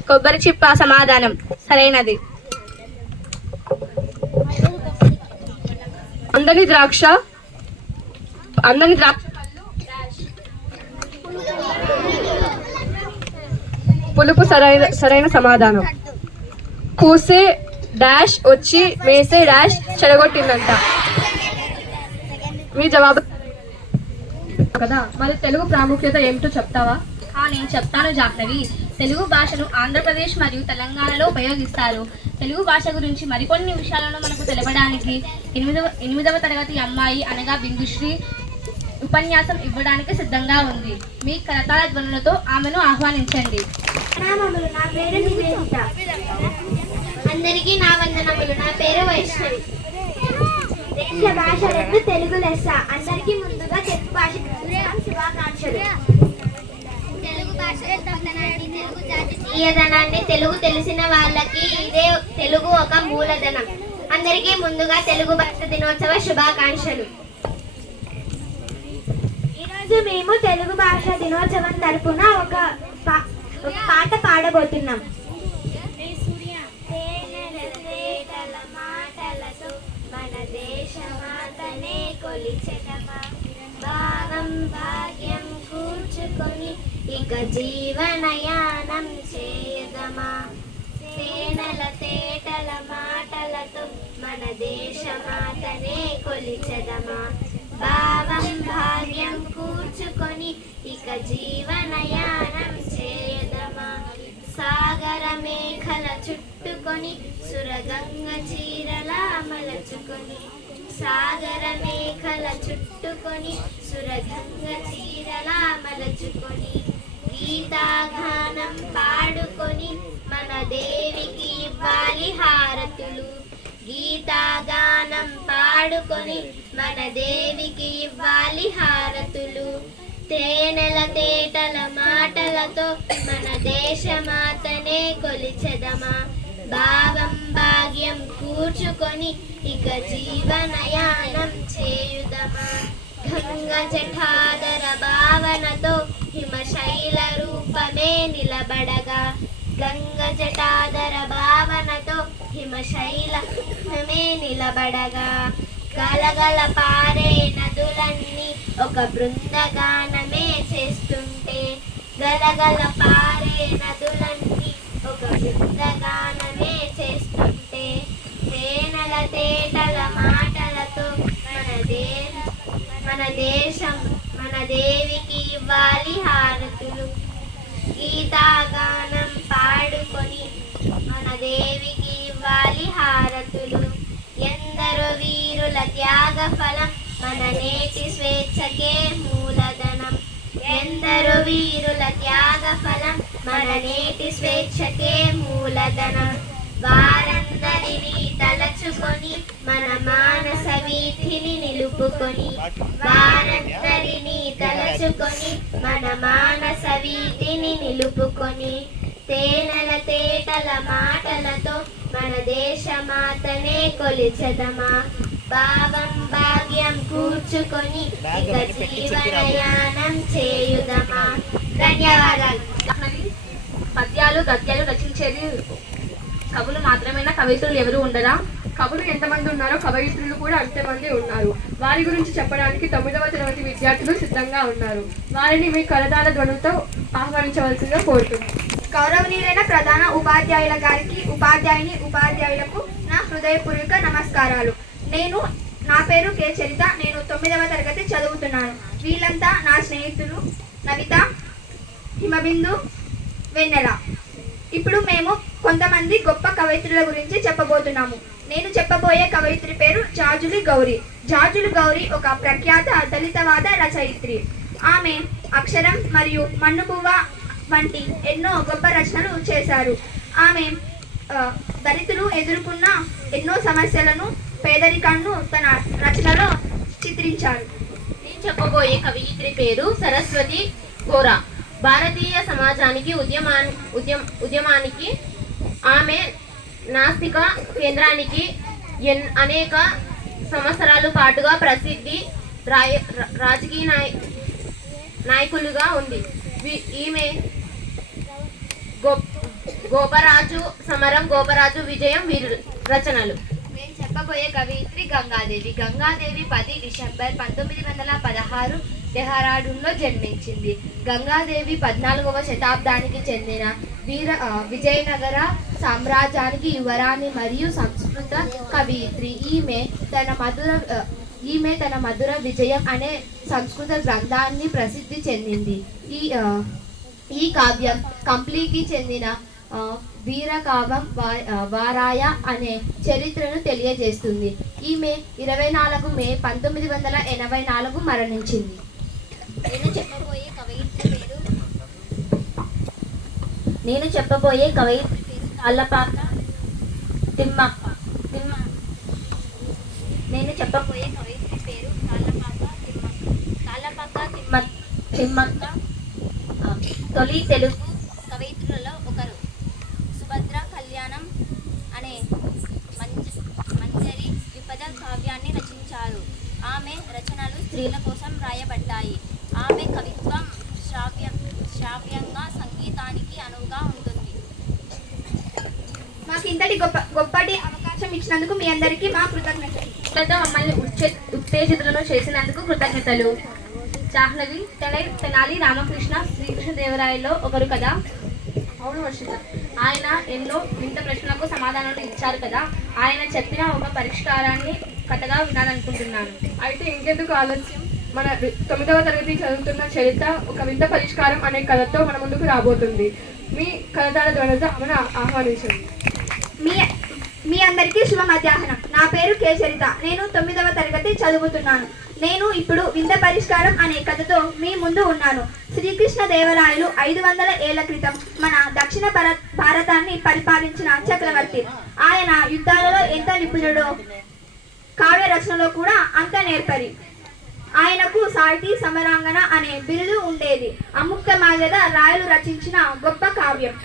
కొబ్బరి చిప్ప. సమాధానం సరైనది. అందని ద్రాక్ష పులుపు. సరైన సమాధానం. కూసే డాష్ వచ్చి వేసే డాష్ చెడగొట్టిందంట. మీ జవాబు కదా. మరి తెలుగు ప్రాముఖ్యత ఏమిటో చెప్తావా? నేను చెప్తాను జాహ్నవి. తెలుగు భాషను ఆంధ్రప్రదేశ్ మరియు తెలంగాణలో ఉపయోగిస్తారు. తెలుగు భాష గురించి మరికొన్ని విషయాలను మనకు తెలపడానికి 8వ తరగతి అమ్మాయి అనగా బిందుశ్రీ ఉపన్యాసం ఇవ్వడానికి సిద్ధంగా ఉంది. మీ కరతాళ ధ్వనులతో ఆమెను ఆహ్వానించండి. నా పేరు నివేదిత. అందరికీ నా వందనములు. నా పేరు వైష్ణవి. దేశ భాషలందు తెలుగు లెస్స. అందరికీ ముందుగా తెలుగు భాష శుభాకాంక్షలు. తెలుగు భాష తెలుగు జాతి తీయదనాన్ని తెలుగు తెలిసిన వాళ్ళకి ఇదే తెలుగు ఒక మూలధనం. అందరికీ ముందుగా తెలుగు భాష దినోత్సవ శుభాకాంక్షలు. ఈరోజు మేము తెలుగు భాష దినోత్సవం తరపున ఒక పాట పాడబోతున్నాం. మాటలతో మన దేశమాతనే కొలిచెదమా, భావం భాగ్యం కూర్చుకొని ఇక జీవనయానం చేయదమా. తేనెల తేటల మాటలతో మన దేశమాతనే కొలిచెదమా, భావం భాగ్యం కూర్చుకొని ఇక జీవనయానం చేయదమా. సాగర మేఘల చుట్టుకొని సురగంగ చీరలా మలచుకొని, సాగర మేఘల చుట్టుకొని సురగంగ చీరలా మలచుకొని, గీతాగానం పాడుకొని మన దేవికి ఇవ్వాలి హారతులు. గీతాగానం పాడుకొని మన దేవికి ఇవ్వాలి హారతులు. తేనెల తేటల మాటలతో మన దేశమాతనే కొలిచెదమా, భావం భాగ్యం కూర్చుకొని ఇక జీవనయానం చేయుదమా. గంగ జఠాదర భావనతో హిమశైల రూపమే నిలబడగా, గంగ జటాదర భావనతో హిమశైల రూపమే నిలబడగా. గలగల పారే నదులన్నీ ఒక బృందగానమే చేస్తుంటే, గలగల పారే నదులన్నీ ఒక బృందగానమే చేస్తుంటే, తేనెల తేటల మాటలతో మన దేవికి ఇవ్వాలి హారతులు. గీతాగానం పాడుకొని మన దేవికి ఇవ్వాలి హారతులు. ఎందరో వీరుల త్యాగ ఫలం మన నేటి స్వేచ్ఛకే మూలధనం. ఎందరో వీరుల త్యాగ ఫలం మన నేటి స్వేచ్ఛకే మూలధనం. వారందరినీ తలచుకొని మన మానస వీధిని నిలుపుకొని, వారందరినీ తలచుకొని మన మానస వీధిని నిలుపుకొని, తేనెల తేటల మాటలతో మన దేశమాతనే కొలిచెదమా, భావం భాగ్యం కూర్చుకొని ఇక జీవనయానం చేయుదమా. ధన్యవాదాలు. పద్యాలు గద్యాలు రచించేది కవులు మాత్రమేనా? కవిత్రులు ఎవరు ఉండరా? కవులు ఎంతమంది ఉన్నారో కవయిత్రులు కూడా అంతమంది ఉన్నారు. వారి గురించి చెప్పడానికి 9వ తరగతి విద్యార్థులు సిద్ధంగా ఉన్నారు. వారిని మీ కరతాళ ధ్వనులతో ఆహ్వానించవలసిందిగా కోరుతున్నాను. గౌరవనీయులైన ప్రధాన ఉపాధ్యాయుల గారికి, ఉపాధ్యాయులకు నా హృదయపూర్వక నమస్కారాలు. నా పేరు కె చరిత. నేను 9వ తరగతి చదువుతున్నాను. వీళ్ళంతా నా స్నేహితులు నవిత, హిమబిందు, వెన్నెల. ఇప్పుడు మేము కొంతమంది గొప్ప కవయిత్రుల గురించి చెప్పబోతున్నాము. నేను చెప్పబోయే కవయిత్రి పేరు జాజులి గౌరి. జాజులి గౌరి ఒక ప్రఖ్యాత దళితవాద రచయిత్రి. ఆమె అక్షరం మరియు మన్నుబువ్వ వంటి ఎన్నో గొప్ప రచనలు చేశారు. ఆమె దళితులు ఎదుర్కొన్న ఎన్నో సమస్యలను, పేదరికాన్ని తన రచనలో చిత్రించారు. నేను చెప్పబోయే కవయిత్రి పేరు సరస్వతి గోరా. భారతీయ సమాజానికి ఉద్యమానికి ఆమె నాస్తిక కేంద్రానికి అనేక సంవత్సరాల పాటుగా ప్రసిద్ధి రాజకీయ నాయకులుగా ఉంది. ఈమె గోపరాజు సమరం, గోపరాజు విజయం వీరు రచనలు. నేను చెప్పబోయే కవయిత్రి గంగాదేవి. గంగాదేవి 10 డిసెంబర్ 1916 డెహ్రాడూన్లో జన్మించింది. గంగాదేవి 14వ శతాబ్దానికి చెందిన విజయనగర సామ్రాజ్యానికి యువరాణి మరియు సంస్కృత కవయిత్రి. ఈమె తన మధుర విజయం అనే సంస్కృత గ్రంథాన్ని ప్రసిద్ధి చెందింది. ఈ కావ్యం కంప్లీకి చెందిన వీరకావ్యం వారాయ అనే చరిత్రను తెలియజేస్తుంది. ఈమె 24 మే 1984 మరణించింది. నేను చెప్పబోయే కవయిత్రి పేరు తాళ్ళపాక నేను చెప్పబోయే కవయిత్రి పేరు తిమ్మక్క. తొలి తెలుగు కవయిత్రులలో ఒకరు. సుభద్ర కళ్యాణం అనే మంజరి విపద కావ్యాన్ని రచించారు. ఆమె రచనలు స్త్రీల కోసం రాయబడ్డాయి. ఆమె కవిత్వం శ్రావ్యంగా సంగీతానికి అనువుగా ఉంటుంది. మాకు ఇంతటి గొప్పటి అవకాశం ఇచ్చినందుకు మీ అందరికీ మా కృతజ్ఞతలు. మమ్మల్ని ఉత్తేజితులను చేసినందుకు కృతజ్ఞతలు. జాహ్నవి తెనాలి రామకృష్ణ శ్రీకృష్ణదేవరాయలో ఒకరు కదా. అవును వర్షిత. ఆయన ఎన్నో వింత ప్రశ్నలకు సమాధానాలు ఇచ్చారు కదా. ఆయన చెప్పిన ఒక పరిష్కారాన్ని కథగా వినాలనుకుంటున్నాను. అయితే ఇంకెందుకు ఆలస్యం, మన 9వ తరగతి చదువుతున్న చరిత్ర ఒక వింత పరిష్కారం అనే కథతో మన ముందుకు రాబోతుంది. మీ కథాల ధ్వనితో ఆమెను ఆహ్వానించండి. మీ అందరికీ శుభ మధ్యాహ్నం. నా పేరు కే చరిత. నేను 9వ తరగతి చదువుతున్నాను. నేను ఇప్పుడు వింత పరిష్కారం అనే కథతో మీ ముందు ఉన్నాను. శ్రీకృష్ణదేవరాయలు 500 ఏళ్ల క్రితం మన దక్షిణ భారతాన్ని పరిపాలించిన చక్రవర్తి. ఆయన యుద్ధాలలో ఎంత నిపుణుడో కావ్య రచనలో కూడా అంత నేర్పరి. ఆయనకు సాహితీ సమరాంగణ అనే బిరుదు ఉండేది. అముక్త మాల్యద రాయలు రచించిన గొప్ప కావ్యం.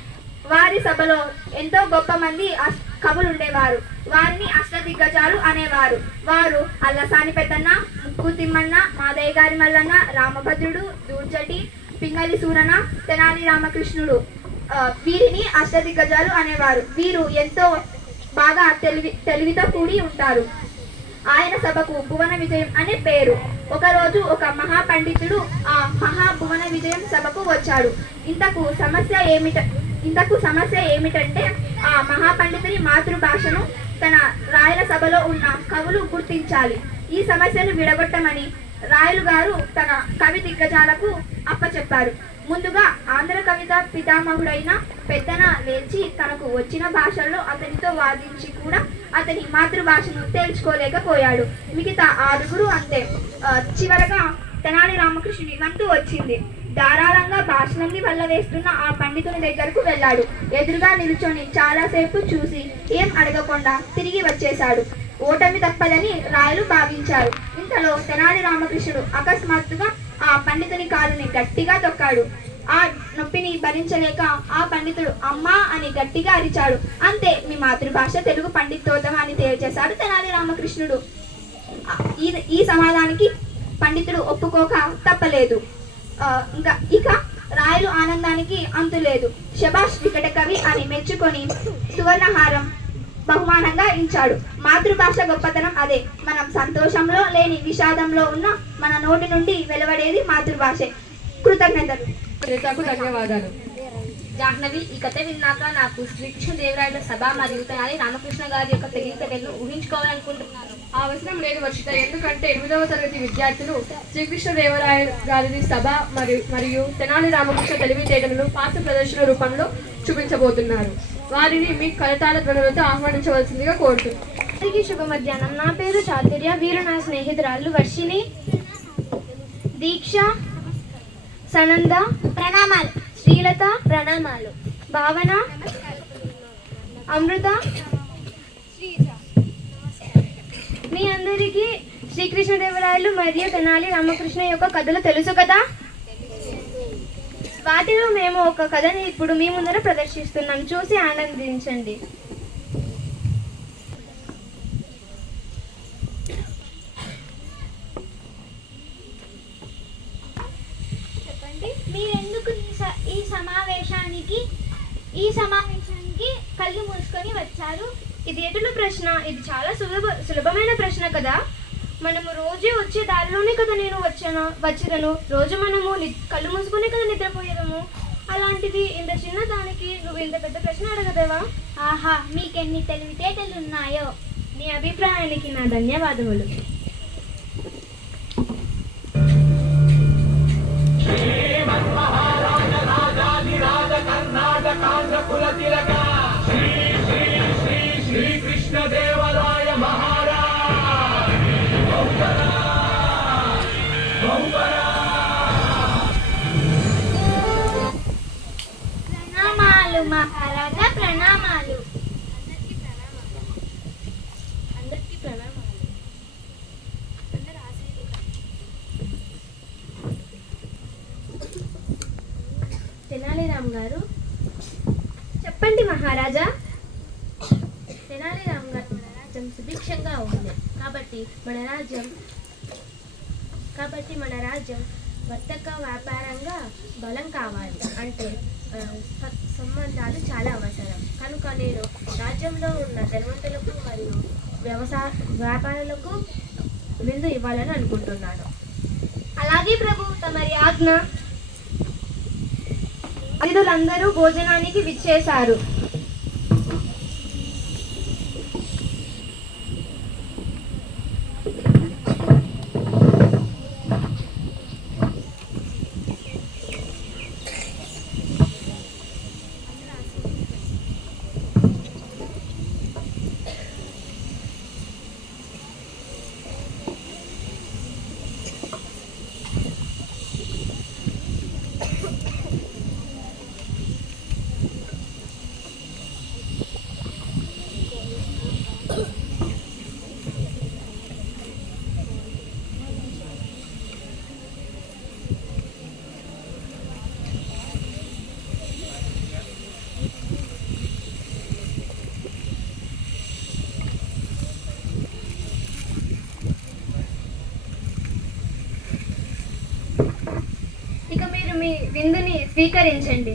వారి సభలో ఎంతో గొప్ప మంది కవులు ఉండేవారు. వారిని అష్టదిగ్గజాలు అనేవారు. వారు అల్లసాని పెద్దన్న, ముక్కు తిమ్మన్న, మాదయ్య గారి మల్లన్న, రామభద్రుడు, దూర్జటి, పింగళి సూరన, తెనాలి రామకృష్ణుడు. వీరిని అష్టదిగ్గజాలు అనేవారు. వీరు ఎంతో బాగా తెలివితో కూడి ఉంటారు. ఆయన సభకు భువన విజయం అనే పేరు. ఒకరోజు ఒక మహాపండితుడు ఆ మహాభువన విజయం సభకు వచ్చాడు. ఇంతకు సమస్య ఏమిటంటే ఆ మహాపండితుని మాతృభాషను తన రాయల సభలో ఉన్న కవులు గుర్తించాలి. ఈ సమస్యను విడగొట్టమని రాయలు గారు తన కవి దిగ్గజాలకు అప్పచెప్పారు. ముందుగా ఆంధ్ర కవిత పితామహుడైన పెద్దన లేచి తనకు వచ్చిన భాషల్లో అతనితో వాదించి కూడా అతని మాతృభాషను తేల్చుకోలేకపోయాడు. మిగతా 6 అంతే. చివరగా తెనాలి రామకృష్ణుని వంతు వచ్చింది. ధారాళంగా భాషలన్నీ వల్ల వేస్తున్న ఆ పండితుని దగ్గరకు వెళ్ళాడు. ఎదురుగా నిలుచొని చాలాసేపు చూసి ఏం అడగకుండా తిరిగి వచ్చేశాడు. ఓటమి తప్పదని రాయలు భావించారు. ఇంతలో తెనాలి రామకృష్ణుడు అకస్మాత్తుగా ఆ పండితుని కాలుని గట్టిగా తొక్కాడు. ఆ నొప్పిని భరించలేక ఆ పండితుడు అమ్మా అని గట్టిగా అరిచాడు. అంతే, మీ మాతృభాష తెలుగు పండితోతం అని తేల్చేశాడు తెనాలి రామకృష్ణుడు. ఈ సమాధానానికి పండితుడు ఒప్పుకోక తప్పలేదు. ఇక రాయలు ఆనందానికి అంతులేదు. శభాష్ వికట కవి అని మెచ్చుకొని సువర్ణహారం బహుమానంగా ఇచ్చాడు. మాతృభాష గొప్పతనం అదే. మనం సంతోషంలో లేని విషాదంలో ఉన్న మన నోటి నుండి వెలువడేది మాతృభాషే. కృతజ్ఞతలు. ధన్యవాదాలు. జాహ్నవి, ఈ కథ విన్నాక నాకు శ్రీకృష్ణదేవరాయల సభ మరియు తెనాలి రామకృష్ణ గారి యొక్క తెలివితేటలను ఊహించుకోవాలనుకుంటున్నాను. అవసరం లేదు వర్షిత, ఎందుకంటే 8వ తరగతి విద్యార్థులు శ్రీకృష్ణదేవరాయ గారి సభ మరియు తెనాలి రామకృష్ణ తెలివితేటలను పాత్ర ప్రదర్శన రూపంలో చూపించబోతున్నారు. వారిని మీ కరతాళ ధ్వనులతో ఆహ్వానించవలసిందిగా కోరుతున్నాను. అందరికీ శుభ మధ్యాహ్నం. నా పేరు చాతుర్య. వీరు నా స్నేహితురాళ్ళు వర్షిణి, దీక్ష, సనంద ప్రణామాలు, శ్రీలత ప్రణామాలు, భావన, అమృత. మీ అందరికీ శ్రీకృష్ణదేవరాయలు మరియు తెనాలి రామకృష్ణ యొక్క కథలు తెలుసు కదా. వాటిలో మేము ఒక కథని ఇప్పుడు మీ ముందర ప్రదర్శిస్తున్నాం. చూసి ఆనందించండి. చెప్పండి, మీరెందుకు ఈ సమావేశానికి కళ్ళు మూసుకొని వచ్చారు? ఇది ఎటుల ప్రశ్న? ఇది చాలా సులభమైన ప్రశ్న కదా. మనము రోజే వచ్చే దారిలోనే కదా నేను వచ్చేదను. రోజు మనము కళ్ళు మూసుకునే కదా నిద్రపోయేదము. అలాంటిది ఇంత చిన్న దానికి నువ్వు ఇంత పెద్ద ప్రశ్న అడగదేవా? ఆహా, మీకెన్ని తెలివితేటలు ఉన్నాయో. నీ అభిప్రాయానికి నా ధన్యవాదములు. శ్రీకృష్ణదేవరాయ మహారాజ్. ప్రణామాలు మహారాజా, ప్రణామాలు. అందరికీ ప్రణామాలు. గారు. చెప్పండి మహారాజా. తెనాలి రామ్ గారు మన రాజ్యం సుభిక్షంగా ఉంది కాబట్టి మన రాజ్యం వర్తక వ్యాపారంగా బలం కావాలి అంటే సంబంధాలు చాలా అవసరం. కనుక నేను రాజ్యంలో ఉన్న ధనవంతులకు మరియు వ్యాపారులకు విందు ఇవ్వాలని అనుకుంటున్నాను. అలాగే ప్రభు, తమరి ఆజ్ఞ. అతిథులందరూ భోజనానికి విచ్చేశారు. ఇక మీరు మీ విందుని స్వీకరించండి.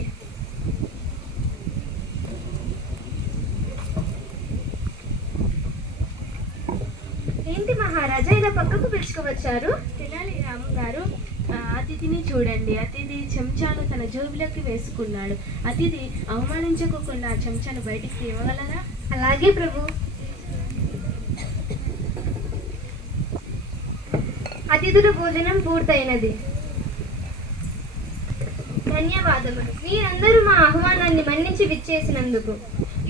ఏంటి మహారాజా ఇలా పక్కకు పిలుచుకువచ్చారు? తెనాలి రామ్ గారు, అతిథిని చూడండి. అతిథి చెంచాను తన జోబులోకి వేసుకున్నాడు. అతిథి అవమానించుకోకుండా ఆ చెంచాను బయటికి ఇవ్వగలరా? అలాగే ప్రభు. అతిథుల భోజనం పూర్తయినది. ధన్యవాదములు. మీరందరూ మా ఆహ్వానాన్ని మన్నించి విచ్చేసినందుకు.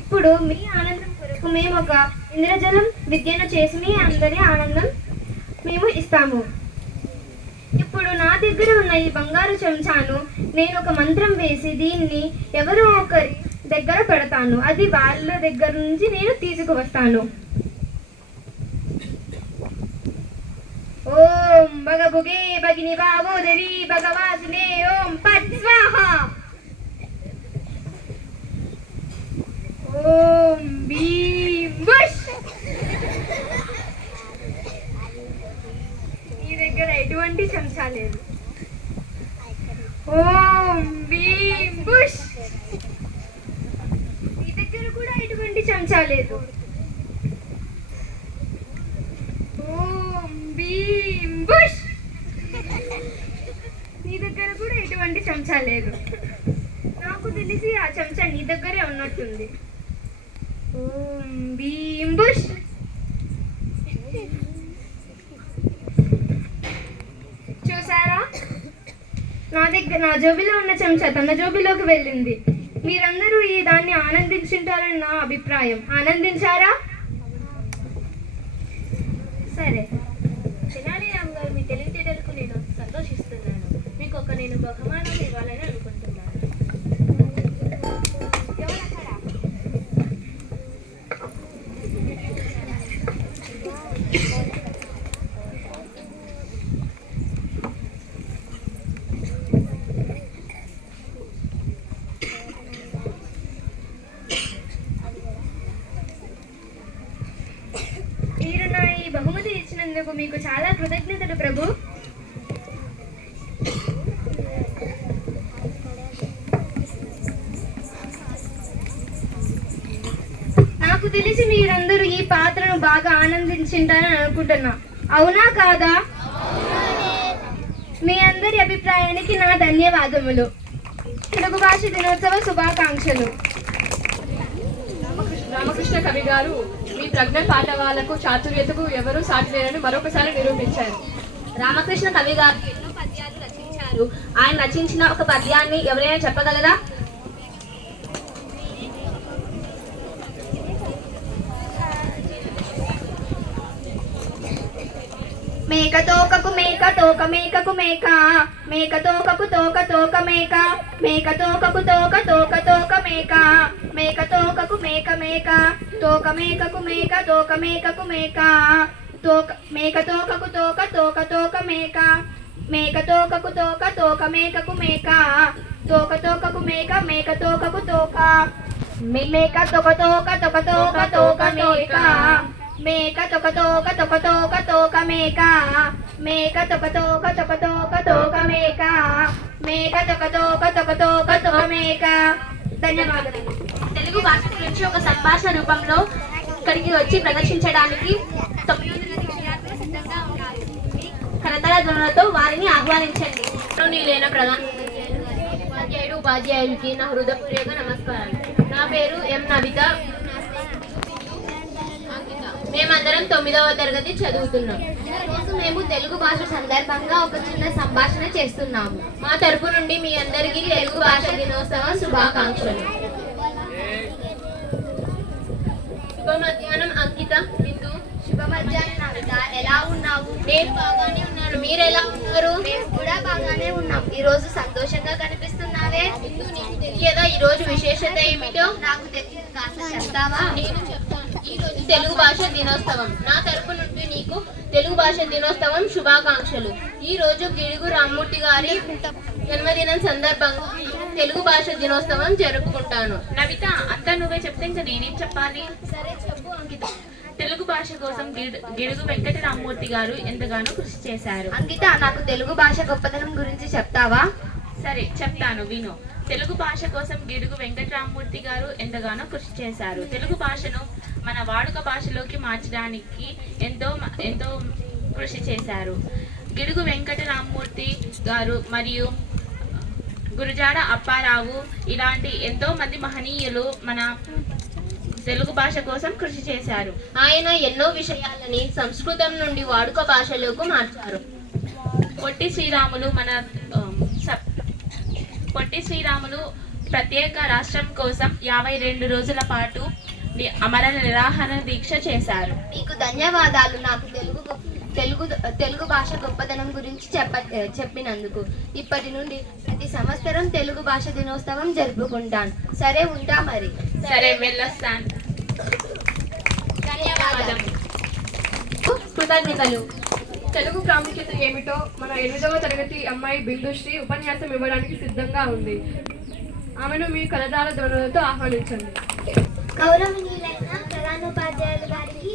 ఇప్పుడు మీ ఆనందం కొరకు మేము ఒక ఇంద్రజలం విద్యను చేసి మీ అందరి ఆనందం మేము ఇస్తాము. ఇప్పుడు నా దగ్గర ఉన్న ఈ బంగారు చెంచాను నేను ఒక మంత్రం వేసి దీన్ని ఎవరో ఒకరి దగ్గర పెడతాను. అది వాళ్ళ దగ్గర నుంచి నేను తీసుకువస్తాను. ఓం భగభుగే భగిని బాబో దేవి భగవాసునే ఓం పట్ స్వాహా. ఓం భీం బుష్. నీ దగ్గర ఎటువంటి చెంచా లేదు. ఓం భీం బుష్. నీ దగ్గర కూడా ఎటువంటి చెంచా లేదు. ఓం భీం బుష్. నీ దగ్గర కూడా ఎటువంటి చెంచా లేదు. నాకు తెలిసి ఆ చెంచా నీ దగ్గరే ఉన్నట్టుంది. ఓం భీం బుష్. చూసారా, నా జోబిలో ఉన్న చెంచా తన జోబిలోకి వెళ్ళింది. మీరందరూ ఈ దాన్ని ఆనందించుంటారని నా అభిప్రాయం. ఆనందించారా? సరే. తెనాలి రామ్ గారు, మీ తెలివితేటలకు నేను సంతోషిస్తున్నాను. మీకు నేను బహుమానం ఇవ్వాలని అనుకుంటున్నాను. మీరు నా ఈ బహుమతి ఇచ్చినందుకు మీకు చాలా కృతజ్ఞతలు ప్రభు. నాకు తెలిసి మీరందరూ ఈ పాత్రను బాగా ఆనందించింటారని అనుకుంటున్నా. అవునా కాదా? మీ అందరి అభిప్రాయానికి నా ధన్యవాదములు. తెలుగు భాష దినోత్సవ శుభాకాంక్షలు. రామకృష్ణ కవి గారు మీ ప్రజ్ఞ పాఠవాలకు చాతుర్యతకు ఎవరూ సాటి లేరని మరొకసారి నిరూపించారు. రామకృష్ణ కవి గారు ఎన్నో పద్యాలు రచించారు. ఆయన రచించిన ఒక పద్యాన్ని ఎవరైనా చెప్పగలరా? మేక తోకకు మేక తోక మేకకు మేక మేక తోకకు తోక తోక మేక మేక తోకకు తోక తోక తోక మేక మేక తోకకు మేక మేక తోక మేకకు మేక తోక మేకకు మేక తోక మేక తోకకు తోక తోక తోక మేక మేక తోకకు తోక తోక మేకకు మేక తోక తోకకు మేక మేక తోకకు తోక మేక తోక తోక తోక తోక తోక మేక మేక తోక తోక తోక తోక తోక మేక మేక తోక తోక తోక తోక తోక మేక మేక తోక తోక తోక తోక తోక మేక. ధన్యవాదాలు. తెలుగు భాష గురించి ఒక సంభాషణ రూపంలో ఇక్కడికి వచ్చి ప్రదర్శించడానికి 9 మంది విద్యార్థులు సిద్ధంగా ఉన్నారు. కరతాళ ధ్వనులతో వారిని ఆహ్వానించండి. నీలైన ప్రధాన ఉపాధ్యాయులకి నా హృదయపూర్వక నమస్కారాలు. నా పేరు ఎం నవిత. మేమందరం 9వ తరగతి చదువుతున్నాం. ఈరోజు మేము తెలుగు భాష సందర్భంగా ఒక చిన్న సంభాషణ చేస్తున్నాము. మా తరపు నుండి మీ అందరికీ తెలుగు భాష దినోత్సవ శుభాకాంక్షలు. శుభ మధ్యాహ్నం అంకిత, బిందు. శుభ మధ్యాహ్నం నవిత, ఎలా ఉన్నావు? నేను బాగానే ఉన్నాను. మీరు ఎలా ఉన్నారు? మేము కూడా బాగానే ఉన్నాం. ఈ రోజు సంతోషంగా కనిపిస్తున్నావే. బిందు, నీకు తెలియదా ఈ రోజు విశేషత ఏమిటో? నాకు తెలియదు, కాస్త చెప్తావా? నేను చెప్తాను. ఈ రోజు తెలుగు భాష దినోత్సవం. నా తరపు నుండి నీకు తెలుగు భాష దినోత్సవం శుభాకాంక్షలు. ఈ రోజు గిడుగు రామ్మూర్తి గారి జన్మదినం సందర్భంగా తెలుగు భాష దినోత్సవం జరుపుకుంటాను. నవిత, అంతా నువ్వే చెప్తే ఇంకా నేనేం చెప్పాలి? సరే చెప్పు అంకిత. తెలుగు భాష కోసం గిడుగు వెంకట రామ్మూర్తి గారు ఎంతగానో కృషి చేశారు. అంకిత, నాకు తెలుగు భాష గొప్పతనం గురించి చెప్తావా? సరే చెప్తాను, విను. తెలుగు భాష కోసం గిడుగు వెంకటరామమూర్తి గారు ఎంతగానో కృషి చేశారు. తెలుగు భాషను మన వాడుక భాషలోకి మార్చడానికి ఎంతో కృషి చేశారు. గిడుగు వెంకటరామమూర్తి గారు మరియు గురజాడ అప్పారావు ఇలాంటి ఎంతో మంది మహనీయులు మన తెలుగు భాష కోసం కృషి చేశారు. ఆయన ఎన్నో విషయాలని సంస్కృతం నుండి వాడుక భాషలోకి మార్చారు. పొట్టి శ్రీరాములు ప్రత్యేక రాష్ట్రం కోసం 52 రోజుల పాటు అమర నిరాహార దీక్ష చేశారు. మీకు ధన్యవాదాలు నాకు తెలుగు భాష గొప్పతనం గురించి చెప్పినందుకు. ఇప్పటి నుండి ప్రతి సంవత్సరం తెలుగు భాష దినోత్సవం జరుపుకుంటాను. సరే, ఉంటా మరి. సరే, వెళ్ళొస్తాను. ధన్యవాదాలు. కృతజ్ఞతలు. తెలుగు ప్రాముఖ్యత ఏమిటో మన 8వ తరగతి అమ్మాయి బిందుశ్రీ ఉపన్యాసం ఇవ్వడానికి సిద్ధంగా ఉంది. ఆమెను మీ కరతాళ ధ్వనులతో ఆహ్వానించండి. గౌరవనీయులైన ప్రధానోపాధ్యాయులు గారికి,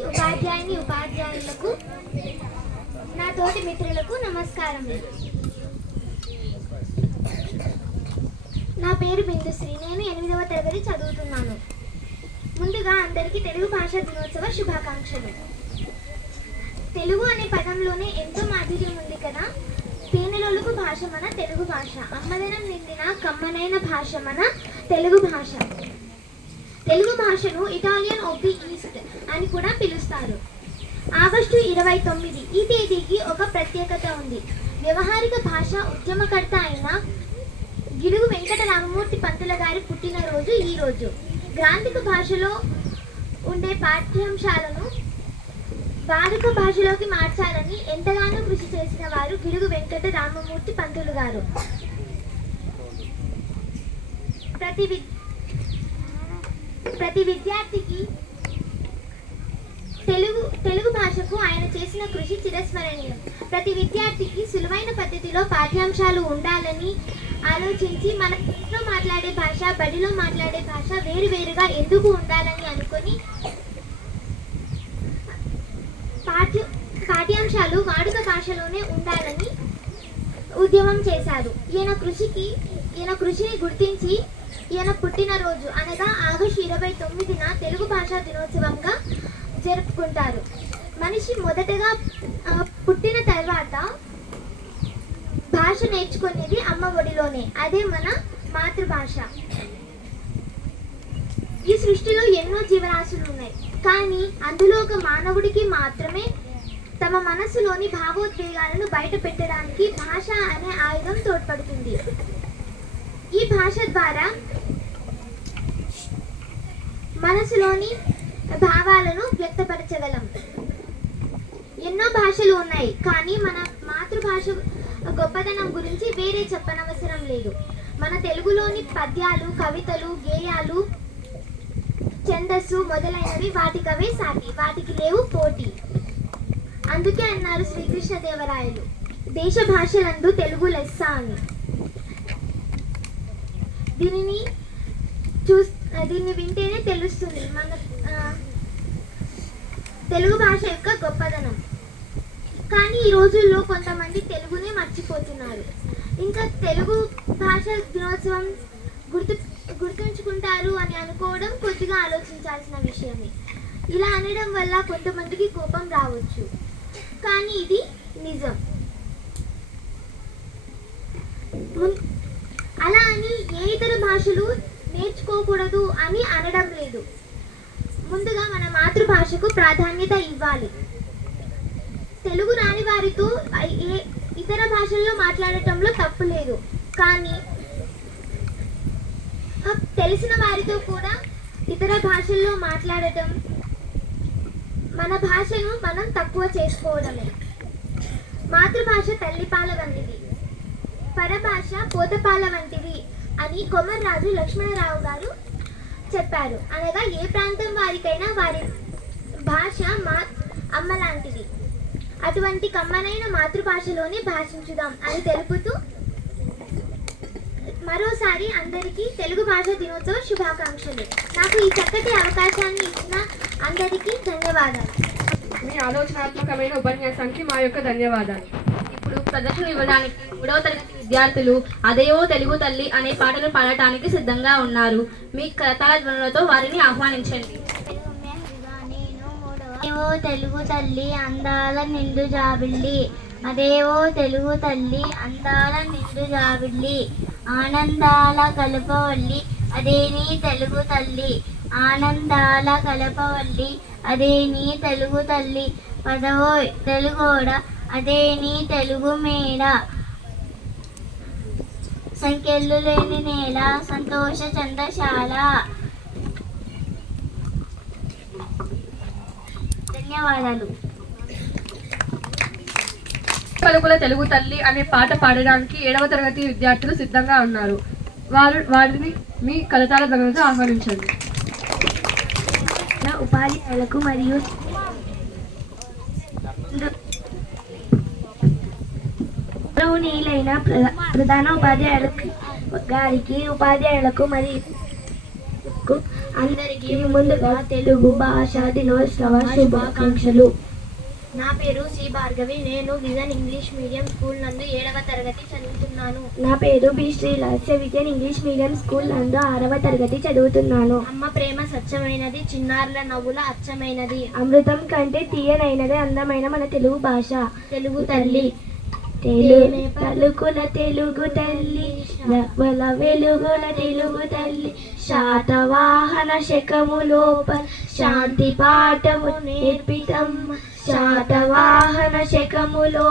ఉపాధ్యాయులకు, నా తోటి మిత్రులకు నమస్కారం. నా పేరు బిందుశ్రీ. నేను 8వ తరగతి చదువుతున్నాను. ముందుగా అందరికీ తెలుగు భాష దినోత్సవ శుభాకాంక్షలు. తెలుగు అనే పదంలోనే ఎంతో మాధుర్యం ఉంది కదా. తేనెలొలుకు భాష మన తెలుగు భాష, అమ్మదనం నిండిన కమ్మనైన భాష మన తెలుగు భాష. తెలుగు భాషను ఇటాలియన్ ఆఫ్ ది ఈస్ట్ అని కూడా పిలుస్తారు. ఆగస్టు 29 ఈ తేదీకి ఒక ప్రత్యేకత ఉంది. వ్యవహారిక భాష ఉద్యమకర్త అయిన గిడుగు వెంకట రామమూర్తి పంతుల గారి పుట్టినరోజు ఈ రోజు. గ్రాంధిక భాషలో ఉండే పాఠ్యాంశాలను వాడుక భాషలోకి మార్చాలని ఎంతగానో కృషి చేసిన వారు గిడుగు వెంకట రామమూర్తి పంతులు గారు. ప్రతి విద్యార్థికి తెలుగు భాషకు ఆయన చేసిన కృషి చిరస్మరణీయం. ప్రతి విద్యార్థికి సులువైన పద్ధతిలో పాఠ్యాంశాలు ఉండాలని ఆలోచించి మన ఇంట్లో మాట్లాడే భాష, బడిలో మాట్లాడే భాష వేరువేరుగా ఎందుకు ఉండాలని అనుకొని పాఠ్యాంశాలు వాడుక భాషలోనే ఉండాలని ఉద్యమం చేశారు. ఈయన కృషిని గుర్తించి ఈయన పుట్టినరోజు అనగా ఆగస్టు 29న తెలుగు భాషా దినోత్సవంగా జరుపుకుంటారు. మనిషి మొదటగా పుట్టిన తర్వాత భాష నేర్చుకునేది అమ్మ ఒడిలోనే. అదే మన మాతృభాష. ఈ సృష్టిలో ఎన్నో జీవరాశులు ఉన్నాయి, కానీ అందులో ఒక మానవుడికి మాత్రమే తమ మనసులోని భావోద్వేగాలను బయట పెట్టడానికి భాష అనే ఆయుధం తోడ్పడుతుంది. ఈ భాష ద్వారా మనసులోని భావాలను వ్యక్తపరచగలం. ఎన్నో భాషలు ఉన్నాయి, కానీ మన మాతృభాష గొప్పతనం గురించి వేరే చెప్పనవసరం లేదు. మన తెలుగులోని పద్యాలు, కవితలు, గేయాలు, ఛందస్సు మొదలైనవి వాటికవే సాటి, వాటికి లేవు పోటీ. అందుకే అన్నారు శ్రీకృష్ణదేవరాయలు, దేశ భాషలందు తెలుగు లెస్స అని. దీనిని దీన్ని వింటేనే తెలుస్తుంది మన తెలుగు భాష యొక్క గొప్పదనం. కానీ ఈ రోజుల్లో కొంతమంది తెలుగునే మర్చిపోతున్నారు. ఇంకా తెలుగు భాష దినోత్సవం గుర్తుంచుకుంటారు అని అనుకోవడం కొద్దిగా ఆలోచించాల్సిన విషయమే. ఇలా అనడం వల్ల కొంతమందికి కోపం రావచ్చు, కానీ ఇది నిజం. అలా అని ఏ ఇతర భాషలు నేర్చుకోకూడదు అని అనడం లేదు. ముందుగా మన మాతృభాషకు ప్రాధాన్యత ఇవ్వాలి. తెలుగు రాని వారితో ఏ ఇతర భాషల్లో మాట్లాడటంలో తప్పు లేదు, కానీ తెలిసిన వారితో కూడా ఇతర భాషల్లో మాట్లాడటం మన భాషను మనం తక్కువ చేసుకోవడమే. మాతృభాష తల్లిపాల వంటిది, పరభాష పోతపాల వంటిది అని కొమర్రాజు లక్ష్మణరావు గారు చెప్పారు. అనగా ఏ ప్రాంతం వారికైనా వారి భాష అమ్మ లాంటిది. అటువంటి కమ్మనైన మాతృభాషలోనే భాషించుదాం అని తెలుపుతూ మరోసారి అందరికీ తెలుగు భాష దినోత్సవ శుభాకాంక్షలు. నాకు ఈ చక్కటి అవకాశాన్ని ఇచ్చిన అందరికీ ధన్యవాదాలు. మీ ఆలోచనాత్మకమైన ఉపన్యాసానికి మా యొక్క ధన్యవాదాలు. ఇప్పుడు ప్రదర్శన ఇవ్వడానికి 3వ తరగతి విద్యార్థులు అదేవో తెలుగు తల్లి అనే పాటను పాడటానికి సిద్ధంగా ఉన్నారు. మీ కరతాళ ధ్వనులతో వారిని ఆహ్వానించండి. అదేవో తెలుగు తల్లి అందాల నిండు జాబిల్లి, అదేవో తెలుగు తల్లి అందాల నిండు జాబిల్లి, ఆనందాల కలపవల్లి అదే నీ తెలుగు తల్లి, ఆనందాల కలపవల్లి అదే నీ తెలుగు తల్లి, పదవోయ్ తెలుగోడ అదే నీ తెలుగు మేడ, సంఖ్యలు లేని నేల సంతోష చంద్రశాల. ధన్యవాదాలు. పలుకుల తెలుగు తల్లి అనే పాట పాడడానికి 7వ తరగతి విద్యార్థులు సిద్ధంగా ఉన్నారు. వారిని మీ కలతాల ధ్వనులతో ఆహ్వానించండి. ఉపాధ్యాయులకు మరియు గౌరవనీయులైన ప్రధాన గారికి, ఉపాధ్యాయులకు మరియు అందరికీ ముందుగా తెలుగు భాష దినోత్సవ శుభాకాంక్షలు. నా పేరు సి భార్గవి. నేను విజన్ ఇంగ్లీష్ మీడియం స్కూల్ నందు 7వ తరగతి చదువుతున్నాను. నా పేరు B Srilasya. Vision English medium school నందు 6వ తరగతి చదువుతున్నాను. అమ్మ ప్రేమ స్వచ్ఛమైనది, చిన్నారుల నవ్వుల అచ్చమైనది, అమృతం కంటే తీయనైనది అందమైన మన తెలుగు భాష. తెలుగు తల్లి పలుకుల తెలుగు తల్లి, రవ్వల వెలుగుల తెలుగు తల్లి, శాతవాహన శకములోప శాంతి పాఠము నేర్పితమ్మ, శాతవాహన శకములో